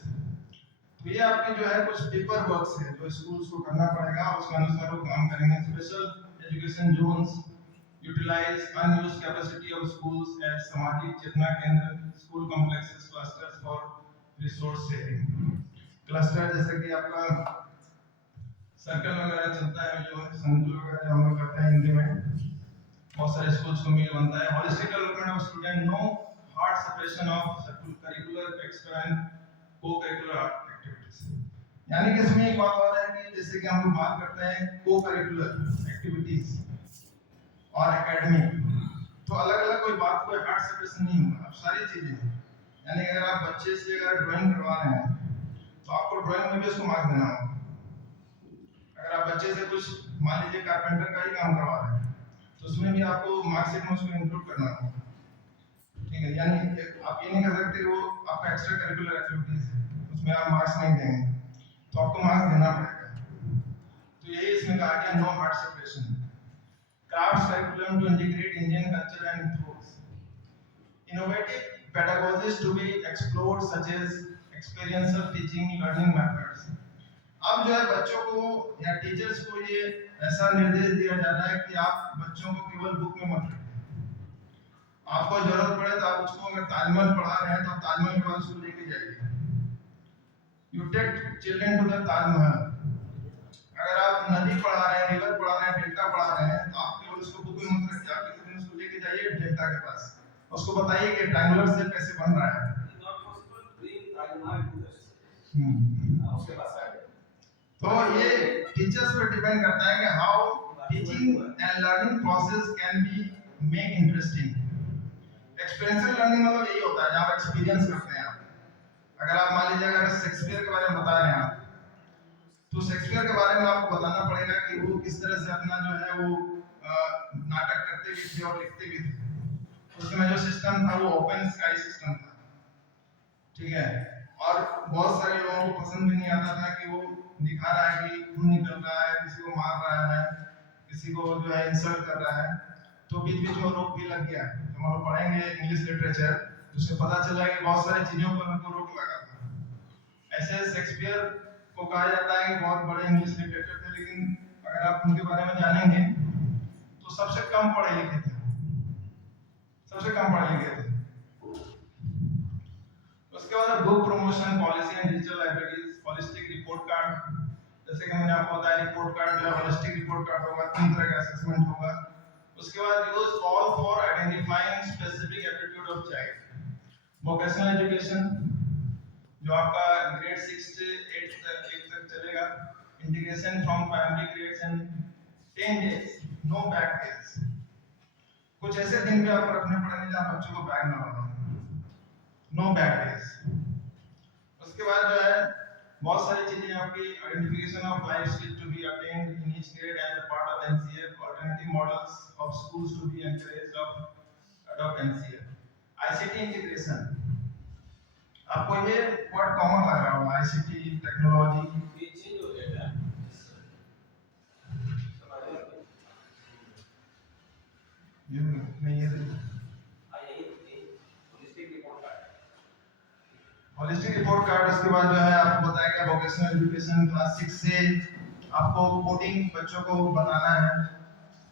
तो ये आपके जो है कुछ पेपर वर्क्स है जो स्कूल्स को करना पड़ेगा, उसके अनुसार वो काम करेंगे। Special education zones, utilise unused capacity of schools as सामाजिक चेतना केंद्र, school complexes, clusters for resource sharing, cluster जैसे कि आपका सर्कल वगैरह चलता है, जो संकुल वगैरह जो हम लोग करते हैं हिंदी में, बहुत सारे स्कूल्स को मिल बनता है। Holistic development of student, no hard separation of curricular extra and co-curricular activities, यानी कि इसमें एक बात और है कि जैसे कि हम लोग बात करते हैं को-करिकुलर एक्टिविटीज और एकेडमिक, तो अलग-अलग कोई बात, कोई हार्ड सेपरेशन नहीं होगा, अब सारी चीजें हैं, यानी अगर आप बच्चे से अगर ड्राइंग करवा रहे हैं तो आपको ड्राइंग में भी उसको मार्क्स देना होगा, अगर आप बच्चे से कुछ मान लीजिए कारपेंटर का ही काम करवा रहे हैं तो उसमें भी आपको मार्कशीट में उसको इंक्लूड करना होगा, ठीक है, यानी आप ये नहीं कर सकते वो आपका एक्स्ट्रा करिकुलर एक्टिविटीज है उसमें आप मार्क्स नहीं देंगे, तो आपको मार्क्स देना पड़ेगा, तो यही इसमें कहा गया no hard separation. Crafts curriculum to integrate Indian culture and ethos, innovative pedagogies to be explored such as experiential teaching learning methods। अब जो है बच्चों को या टीचर्स को ये ऐसा निर्देश दिया जा रहा है कि आप बच्चों को केवल बुक में मत रखिए, आपको जरूरत पड़े तो आप उसको अगर ताजमहल पढ़ा रहे हैं तो आप ताजमहल के बाद उसको लेके जाइए, you take children to the Taj Mahal, अगर आप नदी पढ़ा रहे हैं, रिवर पढ़ा रहे हैं, डेल्टा पढ़ा रहे हैं तो आप केवल उसको बुक में मत रखिए, आप किसी दिन उसको लेके जाइए डेल्टा के पास, उसको बताइए कि ट्रायंगुलर शेप कैसे बन रहा है, उसके पास तो ये टीचर्स पे डिपेंड करता है कि how teaching and learning process can be make interesting. Experiential learning मतलब यही होता है जब आप एक्सपीरियंस करते हैं, आप अगर आप मान लीजिए अगर शेक्सपियर के बारे में बता रहे हैं आप, तो शेक्सपियर के बारे में आपको बताना पड़ेगा कि वो किस तरह से अपना जो है वो नाटक करते भी थे और लिखते भी थे, उसमें जो सिस्टम था वो ओपन स्काई सिस्टम था, ठीक है। और बहुत सारे लोगों को पसंद भी नहीं आता था कि वो दिखा रहा है कि खून निकल रहा है, किसी को मार रहा है, किसी को जो है इंसल्ट कर रहा है। तो बीच बीच में रोक भी लग गया। जब हम लोग पढ़ेंगे इंग्लिश लिटरेचर तो उससे पता चला कि बहुत सारी चीजों पर उनको रोक लगा था। ऐसे शेक्सपियर को कहा जाता है कि बहुत बड़े इंग्लिश लिटरेचर थे, लेकिन अगर आप उनके बारे में जानेंगे तो सबसे कम पढ़े लिखे थे, सबसे कम पढ़े लिखे थे। उसके बाद book promotion policy and digital libraries, holistic report card, जैसे कि मैंने आपको बताया रिपोर्ट कार्ड जो है होलिस्टिक रिपोर्ट कार्ड होगा, 3 तरह का असेसमेंट होगा। उसके बाद use all for identifying specific aptitude of child. Vocational education जो आपका ग्रेड 6 से 8 तक चलेगा। Integration from primary grades and 10 days, no bag days. कुछ ऐसे दिन भी आपको रखने पड़ेंगे जहां बच्चों को बैग ना होना, नो बैक डेज। उसके बाद जो है बहुत सारी चीजें आपकी identification of life skill to be attend in each grade as a part of NCF, alternative models of schools to be encouraged of adopt NCF. ICT integration, आपको ये वर्ड कॉमन लग रहा होगा, आईसीटी टेक्नोलॉजी। ये change हो जाएगा, ये नहीं है होलिस्टिक रिपोर्ट कार्ड। उसके बाद जो है आपको बताएगा वोकेशनल एजुकेशन क्लास 6 से आपको कोडिंग बच्चों को बताना है,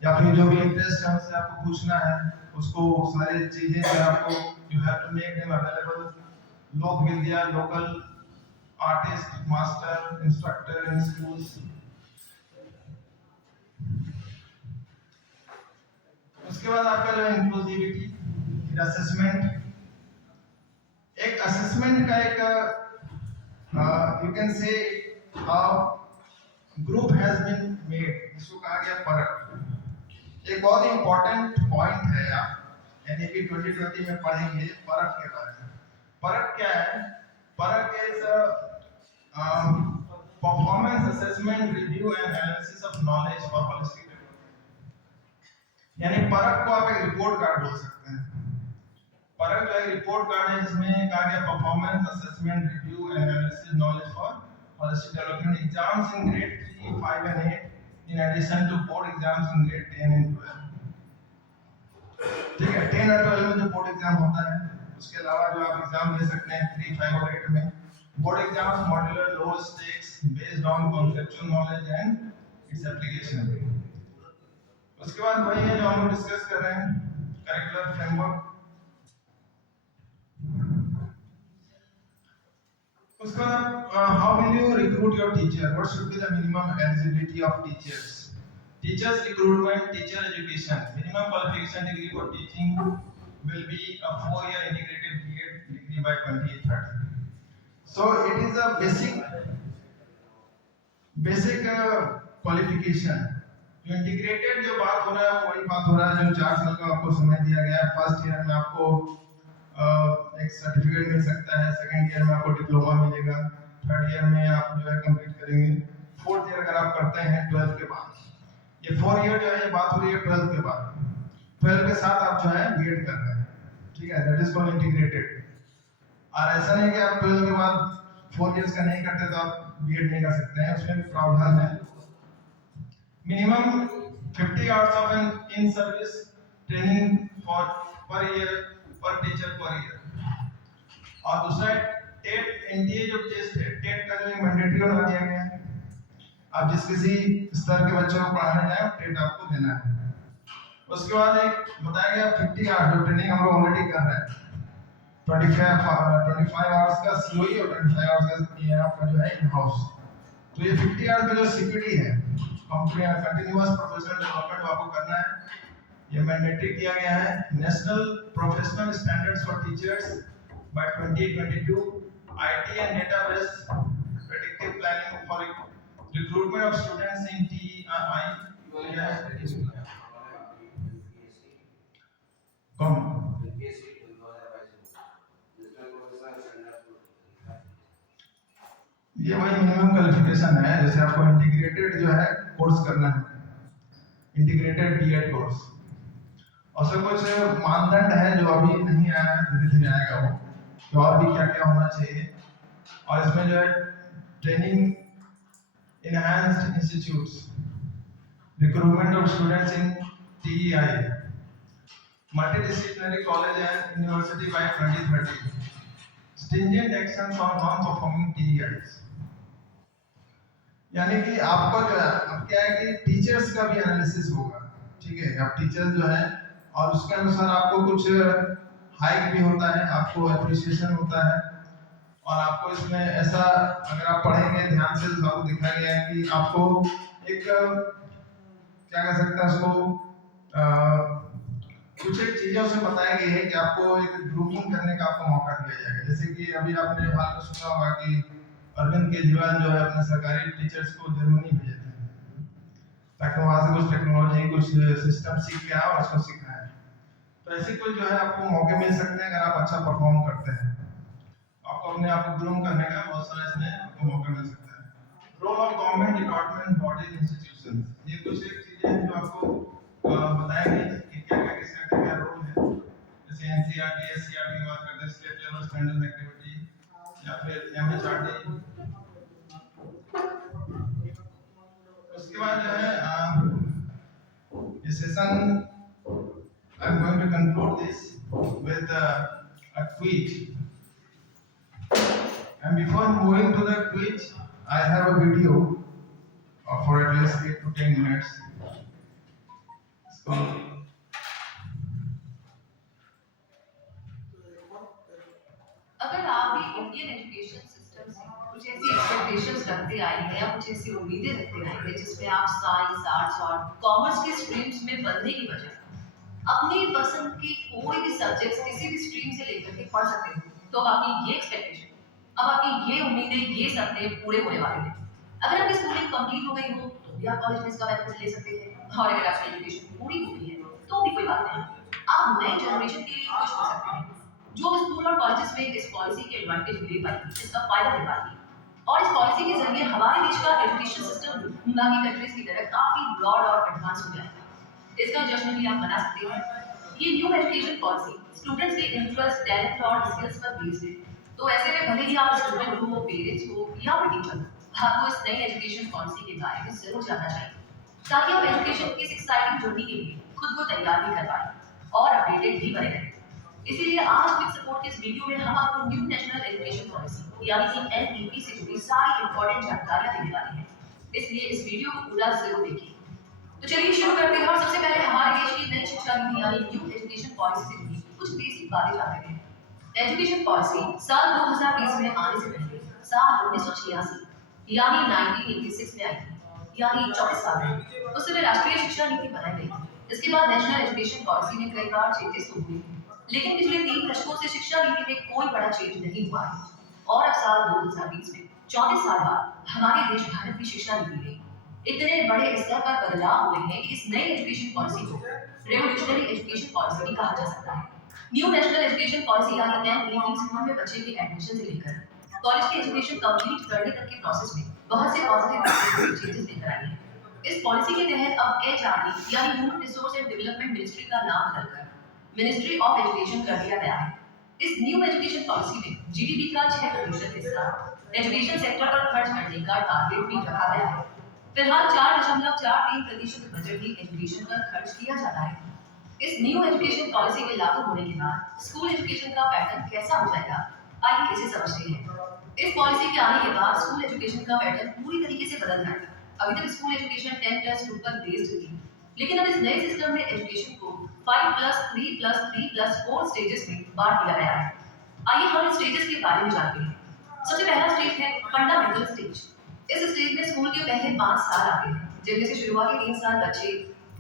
या फिर जो भी इंटरेस्ट है उससे आपको पूछना है, उसको सारी चीजें जो आपको you have to make them available. Lok Vidya, local artist, master, instructor in schools. उसके बाद आपका जो इंक्लूसिविटी, असेसमेंट। एक असेसमेंट का एक you can say group has been made, इसको कहा गया परख। एक बहुत इंपॉर्टेंट पॉइंट है, आप एनईपी 2020 में पढ़ेंगे परख के बारे में। परख क्या है? परख is performance assessment review and analysis of knowledge for holistic development. यानी परख को आप एक रिपोर्ट कार्ड बोल सकते हैं। परख जो है रिपोर्ट कार्ड है, जिसमें कहा गया performance assessment review and analysis knowledge for holistic development exams in grade 3, 5 and 8 in addition to board exams in grade 10 and 12। ठीक है, 10 और 12 में जो बोर्ड एग्जाम होता है, उसके अलावा जो आप एग्जाम दे सकते हैं 3, 5 और 8 में। Board exams modular, low stakes, based on conceptual knowledge and its application. उसके बाद वही है जो हम लोग डिस्कस कर रहे हैं, करिकुलर फ्रेमवर्क। उसके बाद how will you recruit your teacher, what should be the minimum eligibility of teachers. Teachers recruitment, teacher education, minimum qualification degree for teaching will be a 4-year integrated B.Ed degree by 2030. So it is a basic qualification। जो integrated जो बात हो रहा है वही बात हो रहा है जो 4 साल का आपको समय दिया गया है। फर्स्ट ईयर में आपको एक सर्टिफिकेट मिल सकता है, सेकंड ईयर में आपको डिप्लोमा मिलेगा, थर्ड ईयर में आप जो है कंप्लीट करेंगे, फोर्थ ईयर अगर आप करते हैं 12th के बाद। ये 4 ईयर जो है ये बात हो रही है 12th के बाद। 12 के साथ आप जो है बीएड कर रहे हैं, ठीक है, दैट इज कॉल्ड इंटीग्रेटेड। और ऐसा नहीं कि आप 12 के बाद 4 इयर्स का नहीं करते तो आप बीएड नहीं कर सकते हैं, उसमें भी प्रावधान है। Minimum 50 hours of an in service training for per year per teacher per year. और दूसरा टेट एनटीए जो टेस्ट है, टेट का जो मैंडेटरी बना दिया गया है, आप जिस किसी स्तर के बच्चों को पढ़ाने जाए टेट आपको देना है। उसके बाद एक बताया गया 50 आवर्स जो ट्रेनिंग हम लोग ऑलरेडी कर रहे हैं, 25 आवर्स का सीओई और 25 आवर्स का ये आपका जो है इन हाउस। तो ये 50 आवर्स का जो सीपीडी है, कंटिन्यूअस प्रोफेशनल डेवलपमेंट आपको करना है, ये मैंडेटरी किया गया है। National professional standards for teachers by 2022, IT and database predictive planning for recruitment of students in TERI. कौन? ये वही मिनिमम क्वालिफिकेशन है, जैसे आपको इंटीग्रेटेड जो है कोर्स करना है, इंटीग्रेटेड बीएड कोर्स। और सब कुछ मानदंड है जो अभी नहीं आया है, धीरे धीरे आएगा वो, कि और भी क्या क्या होना चाहिए। और इसमें जो है training, enhanced institutes, recruitment of students in TEI, multidisciplinary college and university by 2030, stringent actions on non-performing TEIs। यानी कि आपको जो है, अब क्या है कि टीचर्स का भी एनालिसिस होगा, ठीक है। अब टीचर्स जो है और उसके अनुसार आपको कुछ हाइक भी होता है, आपको एप्रिसिएशन होता है। और आपको इसमें ऐसा, अगर आप पढ़ेंगे ध्यान से तो आपको दिखाया गया है कि आपको एक क्या कह सकते हैं उसको, कुछ एक चीजें उसमें बताया गया है कि आपको एक ग्रूमिंग करने का आपको मौका दिया जाएगा। जैसे कि अभी आपने हाल में सुना होगा कि अरविंद केजरीवाल जो है अपने सरकारी टीचर्स को जर्मनी भेजे थे, ताकि वहां से कुछ टेक्नोलॉजी, कुछ सिस्टम सीख के आए और उसको सिखाए। तो ऐसे कोई जो है आपको मौके मिल सकते हैं अगर आप अच्छा परफॉर्म करते हैं, आपको अपने आप को ग्रूम करने का बहुत सारा इसमें आपको मौका मिल सकता है। Role of government department, bodies, institutions, ये कुछ एक चीजें हैं जो आपको बताएंगे कि क्या क्या किसका क्या रोल है। जैसे NCERT, SCERT की बात करते हैं, स्टेट लेवल स्टैंडर्ड एक्टिविटी, या फिर MHRD। उसके बाद जो है ये session, I'm going to conclude this with a tweet. And before moving to the tweet, I have a video for at least 8 to 10 minutes. So, अगर आप भी इंडियन एजुकेशन सिस्टम से कुछ ऐसी एक्सपेक्टेशंस रखते आए हैं या कुछ ऐसी उम्मीदें रखते आए हैं जिसमें आप साइंस, आर्ट्स और कॉमर्स के स्ट्रीम्स में पढ़ने की बजाय अपनी पसंद के कोई भी सब्जेक्ट्स किसी भी स्ट्रीम से लेकर के पढ़ सकते हो, तो अब आपकी ये एक्सपेक्टेशन, अब आपकी ये उम्मीदें, ये सपने पूरे होने वाले हैं। अगर आपकी स्कूलिंग कंप्लीट हो गई हो तो भी आप कॉलेज में इसका बेनिफिट ले सकते हैं, और अगर आपकी एजुकेशन पूरी हो गई है तो भी कोई बात नहीं, आप नए जनरेशन के लिए कुछ हो सकते हैं जो स्कूल और कॉलेजेस में इस पॉलिसी के एडवांटेज ले पाएंगे, इसका फायदा ले पाएंगे। और इस पॉलिसी के जरिए हमारे देश का एजुकेशन सिस्टम बाकी कंट्रीज की तरह काफी ब्रॉड और एडवांस हो जाएगा। इसका जश्न भी आप मना सकते हैं। ये न्यू एजुकेशन पॉलिसी स्टूडेंट्स के इंटरेस्ट, टैलेंट और स्किल्स पर बेस्ड है। तो ऐसे में भले ही आप स्टूडेंट हो, पेरेंट्स हो या फिर टीचर हो, आपको इस नई एजुकेशन पॉलिसी के बारे में जरूर जानना चाहिए, ताकि आप एजुकेशन की इस एक्साइटिंग जर्नी के लिए खुद को तैयार भी कर पाए और अपडेटेड भी बने रहें। इसीलिए आज विद सपोर्ट के इस वीडियो में हम आपको न्यू नेशनल एजुकेशन पॉलिसी यानी कि NEP से जुड़ी सारी इंपॉर्टेंट जानकारियां देने वाले हैं, इसलिए इस वीडियो को पूरा जरूर देखिए। तो चलिए शुरू करते हैं और सबसे पहले हमारे देश की नई शिक्षा नीति यानी न्यू एजुकेशन पॉलिसी से जुड़ी कुछ बेसिक बातें जानते हैं। एजुकेशन पॉलिसी साल 2020 में आने से पहले साल 1986 यानी 1986 में आई थी, यानी 24 साल में उस समय राष्ट्रीय शिक्षा नीति बनाई गई थी। इसके बाद नेशनल एजुकेशन पॉलिसी में कई बार चेंजेस तो हुए हैं, लेकिन पिछले 3 दशकों से शिक्षा नीति में कोई बड़ा चेंज नहीं हुआ है। और अब साल 2020 में 34 साल बाद हमारे देश भारत की शिक्षा नीति में इतने बड़े स्तर पर बदलाव हुए हैं कि इस नई एजुकेशन पॉलिसी को रेवोल्यूशनरी एजुकेशन पॉलिसी भी कहा जा सकता है। न्यू नेशनल एजुकेशन पॉलिसी यानी NEP स्कूल में बच्चे के एडमिशन से लेकर कॉलेज की एजुकेशन कंप्लीट करने तक के प्रोसेस में बहुत से पॉजिटिव चेंजेस लेकर आई है। इस पॉलिसी के तहत अब HRD यानी human resource and development ministry का नाम बदलकर मिनिस्ट्री ऑफ एजुकेशन कर दिया गया है। इस न्यू एजुकेशन पॉलिसी में GDP का 6% हिस्सा एजुकेशन सेक्टर पर खर्च करने का टारगेट भी रखा गया है। फिलहाल 4.43% बजट भी एजुकेशन पर खर्च किया जाता है। इस न्यू एजुकेशन पॉलिसी के लागू होने के बाद स्कूल एजुकेशन का पैटर्न कैसा हो जाएगा, आइए इसे समझते हैं। इस पॉलिसी के आने के बाद स्कूल एजुकेशन का पैटर्न पूरी तरीके से बदल जाएगा। अभी तक स्कूल एजुकेशन 10+2 पर बेस्ड थी, लेकिन अब इस नए सिस्टम में एजुकेशन को 5+3+3+4 स्टेजेस में बांट दिया गया है। आइए हम इन स्टेजेस के बारे में जानते हैं। सबसे पहला स्टेज है फंडामेंटल स्टेज। इस स्टेज में स्कूल के पहले 5 साल आते हैं, जिनमें से शुरुआती 3 साल बच्चे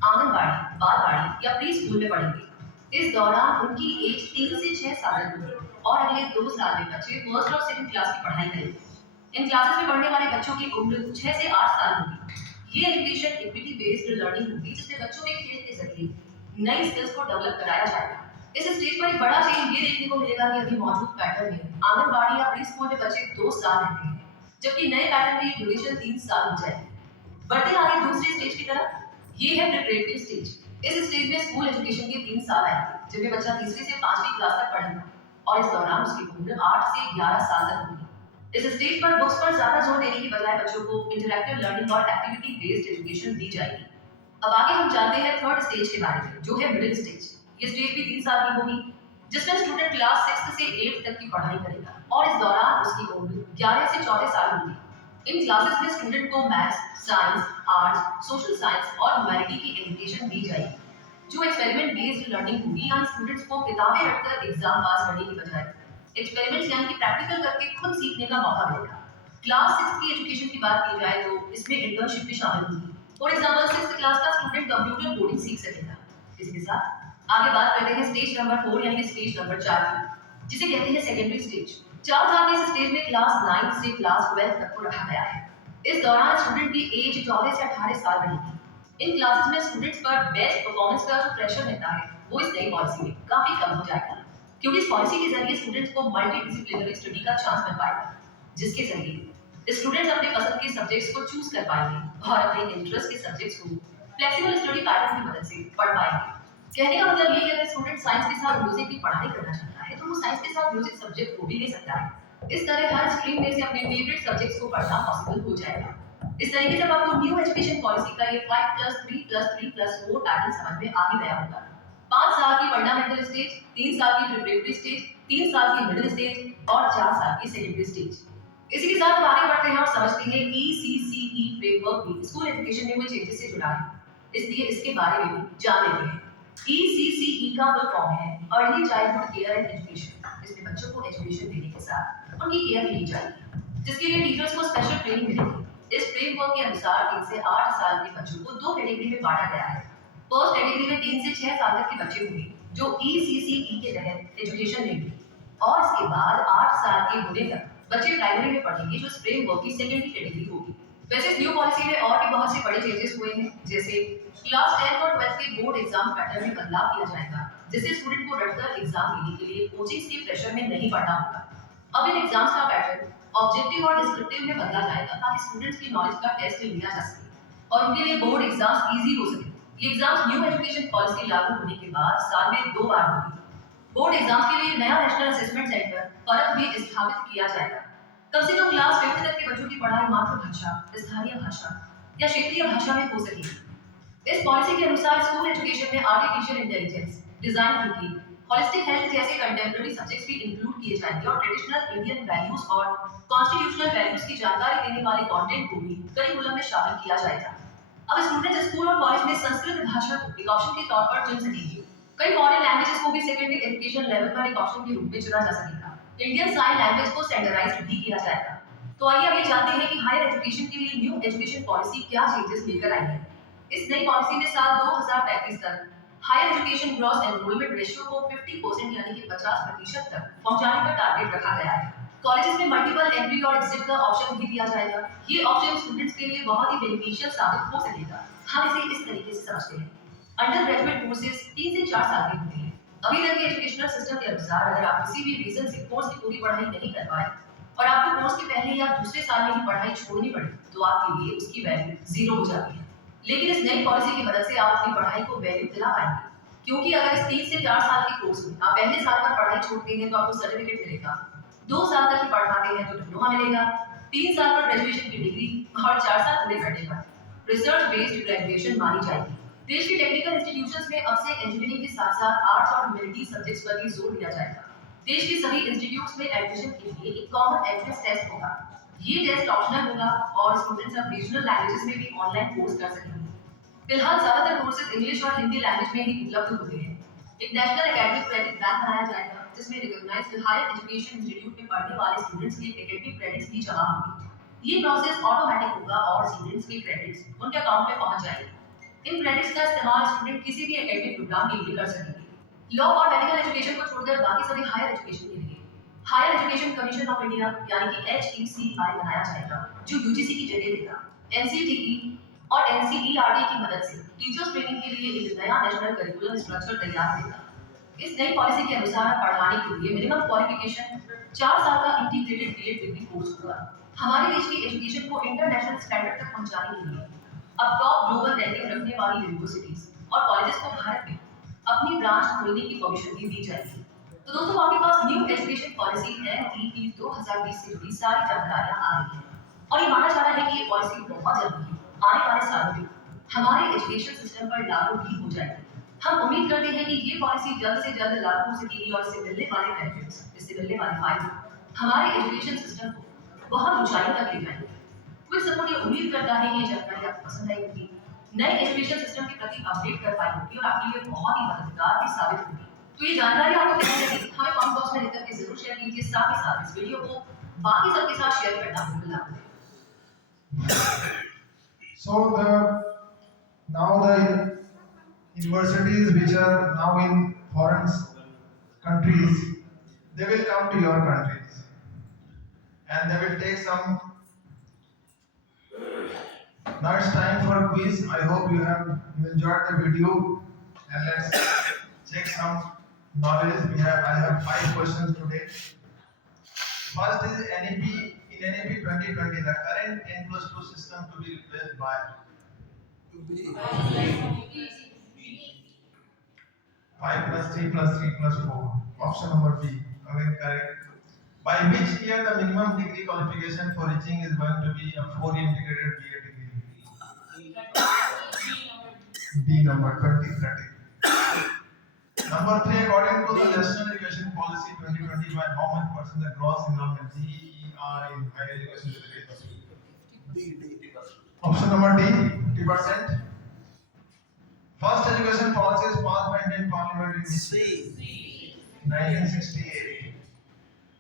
आंगनबाड़ी, बालवाड़ी या प्री स्कूल में पढ़ेंगे। इस दौरान उनकी एज 3 से 6 साल होगी और अगले 2 साल में बच्चे फर्स्ट और सेकंड क्लास की पढ़ाई करेंगे। इन क्लासेस में पढ़ने वाले बच्चों की उम्र 6 से 8 साल होगी। ये एजुकेशन इक्विटी बेस्ड लर्निंग होगी, जिसमें बच्चों में खेल के जरिए नई स्किल्स को डेवलप कराया जाएगा। इस स्टेज पर एक बड़ा चेंज ये देखने को मिलेगा कि अभी मौजूद पैटर्न में आंगनबाड़ी या प्री स्कूल में बच्चे 2 साल रहते हैं, जबकि नए पैटर्न में ड्यूरेशन 3 साल हो जाएगी। बढ़ते आगे दूसरे स्टेज की तरफ, ये है प्रिपरेटरी स्टेज। इस स्टेज में स्कूल एजुकेशन के 3 साल आएंगे, जिनमें बच्चा तीसरी से 5वीं क्लास तक पढ़ेगा और इस दौरान उसकी उम्र 8 से 11 साल तक होगी। इस स्टेज पर बुक्स पर ज्यादा जोर देने की बजाय बच्चों को इंटरैक्टिव लर्निंग और एक्टिविटी बेस्ड एजुकेशन दी जाएगी। अब आगे हम जानते हैं थर्ड स्टेज के बारे में, जो है मिडिल स्टेज। ये स्टेज भी 3 साल की होगी, जिसमें स्टूडेंट क्लास 6 से 8 तक की पढ़ाई करेगा और इस दौरान उसकी उम्र 11 से 14 साल होगी। इन क्लासेस में स्टूडेंट को maths, science, arts, social science और ह्यूमैनिटी की एजुकेशन दी जाएगी, जो एक्सपेरिमेंट बेस्ड लर्निंग होगी। यहाँ स्टूडेंट्स को किताबें रखकर एग्जाम पास करने की बजाय एक्सपेरिमेंट्स यानी कि प्रैक्टिकल करके खुद सीखने का मौका मिलेगा। क्लास 6 की एजुकेशन की बात की जाए तो इसमें इंटर्नशिप भी शामिल होगी। फॉर एग्जांपल 6th क्लास का स्टूडेंट कंप्यूटर कोडिंग सीख सकेगा। इसके साथ आगे बात करते हैं स्टेज नंबर 4 यानी कि स्टेज नंबर 4 की, जिसे कहते हैं सेकेंडरी स्टेज। 4 साल के इस स्टेज में क्लास 9 से क्लास 12 तक को रखा गया है। इस दौरान स्टूडेंट की एज 14 से 18 साल रहेगी। इन क्लासेस में स्टूडेंट्स पर बेस्ट परफॉर्मेंस का जो प्रेशर रहता है वो इस नई पॉलिसी में काफी कम हो जाएगा, क्योंकि इस पॉलिसी के जरिए स्टूडेंट्स को मल्टी डिसिप्लिनरी स्टडी का चांस मिल पाएगा, जिसके जरिए स्टूडेंट्स अपने पसंद के सब्जेक्ट्स को चूज कर पाएंगे और अपने इंटरेस्ट के सब्जेक्ट्स को फ्लेक्सिबल स्टडी पैटर्न की मदद से पढ़ पाएंगे। कहने का मतलब ये है कि अगर स्टूडेंट साइंस के साथ म्यूजिक की पढ़ाई करना चाहता है तो वो साइंस के साथ म्यूजिक सब्जेक्ट को भी ले सकता है। इस तरह हर स्ट्रीम में से अपने फेवरेट सब्जेक्ट्स को पढ़ना पॉसिबल हो जाएगा। इस तरीके से आपको न्यू एजुकेशन पॉलिसी का ये 5+3+3+4 पैटर्न समझ में आ ही गया होगा। 5 साल की फंडामेंटल स्टेज, 3 साल की प्रिपरेटरी स्टेज, 3 साल की मिडिल स्टेज और 4 साल की सेकेंडरी स्टेज। इसी के साथ आगे बढ़ते हैं और समझते हैं ECCE फ्रेमवर्क भी स्कूल एजुकेशन में हुए चेंजेस से जुड़ा है, इसलिए इसके बारे में भी जान लेते हैं। ECCE का फुल फॉर्म है early childhood care and education. इसमें बच्चों को एजुकेशन देने के साथ उनकी केयर भी ली जाएगी, जिसके लिए टीचर्स को स्पेशल ट्रेनिंग मिलेगी। इस फ्रेमवर्क के अनुसार 3 से 8 साल के बच्चों को 2 कैटेगरी में बांटा गया है। फर्स्ट कैटेगरी में 3 से 6 साल तक के बच्चे होंगे जो ECCE के तहत एजुकेशन लेंगे, और इसके बाद 8 साल के होने तक बच्चे प्राइमरी में पढ़ेंगे, जो इस फ्रेमवर्क की सेकेंडरी कैटेगरी होगी। वैसे इस न्यू पॉलिसी में और भी बहुत से बड़े चेंजेस हुए हैं, जैसे क्लास 10 और 12 के बोर्ड एग्जाम पैटर्न में बदलाव किया जाएगा, जिससे स्टूडेंट को रटकर एग्जाम देने के लिए कोचिंग्स के प्रेशर में नहीं पढ़ना होगा। अब इन एग्जाम्स का पैटर्न ऑब्जेक्टिव और डिस्क्रिप्टिव में बदला जाएगा, ताकि स्टूडेंट्स की नॉलेज का टेस्ट लिया जा सके और उनके लिए बोर्ड एग्जाम्स इजी हो सके। ये एग्जाम्स न्यू एजुकेशन पॉलिसी लागू होने के बाद साल में 2 बार होगी। बोर्ड एग्जाम्स के लिए नया नेशनल असेसमेंट सेंटर परख भी स्थापित किया जाएगा। कम से कम क्लास 5 तक के बच्चों की पढ़ाई मातृभाषा, स्थानीय भाषा या क्षेत्रीय भाषा में हो सकेगी। इस पॉलिसी के अनुसार स्कूल एजुकेशन में artificial intelligence, design thinking, holistic health जैसे कंटेम्पररी सब्जेक्ट्स भी इंक्लूड किए जाएंगे और ट्रेडिशनल इंडियन वैल्यूज और कॉन्स्टिट्यूशनल वैल्यूज की जानकारी देने वाले कंटेंट को भी करिकुलम में शामिल किया जाएगा। अब स्टूडेंट्स स्कूल और कॉलेज में संस्कृत भाषा को एक ऑप्शन के तौर पर चुन सकेंगे। कई फॉरेन लैंग्वेजेस को भी सेकेंडरी एजुकेशन लेवल पर एक ऑप्शन के रूप में चुना जा सकेगा। इंडियन साइन लैंग्वेज को स्टैंडर्डाइज्ड भी किया जाएगा। तो आइए अब ये जानते हैं कि हायर एजुकेशन के लिए न्यू एजुकेशन पॉलिसी क्या चेंजेस लेकर आई है। इस नई पॉलिसी में साल 2035 तक higher education gross enrolment ratio को 50% यानी कि 50% तक पहुंचाने का टारगेट रखा गया है। कॉलेजेस में मल्टीपल एंट्री और एग्जिट का ऑप्शन भी दिया जाएगा। ये ऑप्शन स्टूडेंट्स के लिए बहुत ही बेनिफिशियल साबित हो सकेगा। हम इसे इस तरीके से समझते हैं। अंडर ग्रेजुएट कोर्सेज 3 से 4 साल के होते हैं। अभी तक के एजुकेशनल सिस्टम के अनुसार अगर आप किसी भी रीजन से कोर्स की पूरी पढ़ाई नहीं कर पाए और आपको कोर्स के पहले या दूसरे साल में ही पढ़ाई छोड़नी पड़े, तो आपके लिए उसकी वैल्यू 0 हो जाती है। लेकिन इस नई पॉलिसी की मदद से आप अपनी पढ़ाई को वैल्यू दिला पाएंगे, क्योंकि अगर इस 3 से 4 साल के कोर्स में आप पहले साल पर पढ़ाई छोड़ते हैं तो आपको सर्टिफिकेट मिलेगा, 2 साल तक पढ़ पाते हैं तो डिप्लोमा मिलेगा, 3 साल पर ग्रेजुएशन की डिग्री और 4 साल पूरे करने पर रिसर्च बेस्ड ग्रेजुएशन मानी जाएगी। देश के टेक्निकल इंस्टीट्यूशंस में अब से इंजीनियरिंग के साथ साथ आर्ट्स और ह्यूमैनिटीज सब्जेक्ट्स पर भी जोर दिया जाएगा। देश के सभी इंस्टीट्यूट्स में एडमिशन के लिए एक कॉमन एंट्रेंस टेस्ट होगा। ये टेस्ट ऑप्शनल होगा और स्टूडेंट्स अब रीजनल लैंग्वेजेस में भी ऑनलाइन कोर्स कर सकेंगे। फिलहाल ज्यादातर कोर्सेज इंग्लिश और हिंदी लैंग्वेज में ही उपलब्ध होते हैं। एक नेशनल एकेडमिक क्रेडिट बैंक बनाया जाएगा, जिसमें रिकॉग्नाइज्ड हायर एजुकेशन इंस्टीट्यूट में पढ़ने वाले स्टूडेंट्स के एकेडमिक क्रेडिट्स भी जमा होंगे। ये प्रोसेस ऑटोमेटिक होगा और स्टूडेंट्स के क्रेडिट्स उनके अकाउंट में पहुंच जाएंगे। इन क्रेडिट्स का इस्तेमाल स्टूडेंट किसी भी एकेडमिक प्रोग्राम के लिए कर सकेंगे। लॉ और मेडिकल एजुकेशन को छोड़कर बाकी सभी हायर एजुकेशन के लिए higher education commission of India यानी कि HECI बनाया जाएगा, जो UGC की जगह देगा। NCTE और NCERT की मदद से टीचर्स ट्रेनिंग के लिए एक नया नेशनल करिकुलम स्ट्रक्चर तैयार करेगा। इस नई पॉलिसी के अनुसार पढ़ाने के लिए मिनिमम क्वालिफिकेशन 4 साल का इंटीग्रेटेड बीएड डिग्री कोर्स होगा। हमारे देश की एजुकेशन को इंटरनेशनल स्टैंडर्ड तक पहुंचाने के लिए अब टॉप ग्लोबल रैंकिंग रखने वाली यूनिवर्सिटीज और कॉलेजेस को भारत में अपनी ब्रांच खोलने की परमिशन भी दी जाएगी। तो दोस्तों आपके पास न्यू एजुकेशन पॉलिसी NEP 2020 से जुड़ी सारी जानकारियां आ रही है और ये माना जा रहा है कि ये पॉलिसी बहुत जल्दी आने वाले सालों में हमारे एजुकेशन सिस्टम पर लागू भी हो जाएगी। हम उम्मीद करते हैं कि ये पॉलिसी जल्द से जल्द लागू हो सकेगी और इससे मिलने वाले बेनिफिट्स, इससे मिलने वाले फायदे हमारे एजुकेशन सिस्टम को बहुत ऊंचाई तक ले जाएंगे। क्विज सपोर्ट ये उम्मीद करता है कि ये जानकारी आपको पसंद आई होगी, नए एजुकेशन सिस्टम के प्रति अपडेट कर पाई होगी और आपके लिए बहुत ही मददगार भी साबित होगी। तो ये जानकारी आपको कैसी लगी हमें कमेंट बॉक्स में लिख करके जरूर शेयर कीजिए। साथ ही साथ इस वीडियो को बाकी सबके साथ शेयर करना बिल्कुल ना भूलें। So now the universities which are now in foreign countries, they will come to your countries and they will take some. Now it's time for a quiz. I hope you enjoyed the video and let's check some knowledge. I have 5 questions today. First is NEP. In NEP 2020, the current N+2 system to be replaced by 5 plus 3 plus 3 plus 4. Option number B. Again correct. By which year the minimum degree qualification for reaching is going to be a 4 integrated BA degree? B number 2030. Number 3, according to the National Education Policy 2020, by how much percent the gross enrollment GER in higher education will reach? Option number D, 50%. First education policy is passed by Indian Parliament in C. 1968.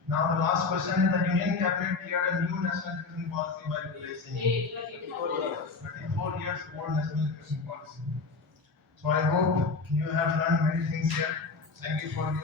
Now the last question is the Union Cabinet cleared a new national education policy by replacing 34 years old national education policy. So I hope you have learned many things here. Thank you for your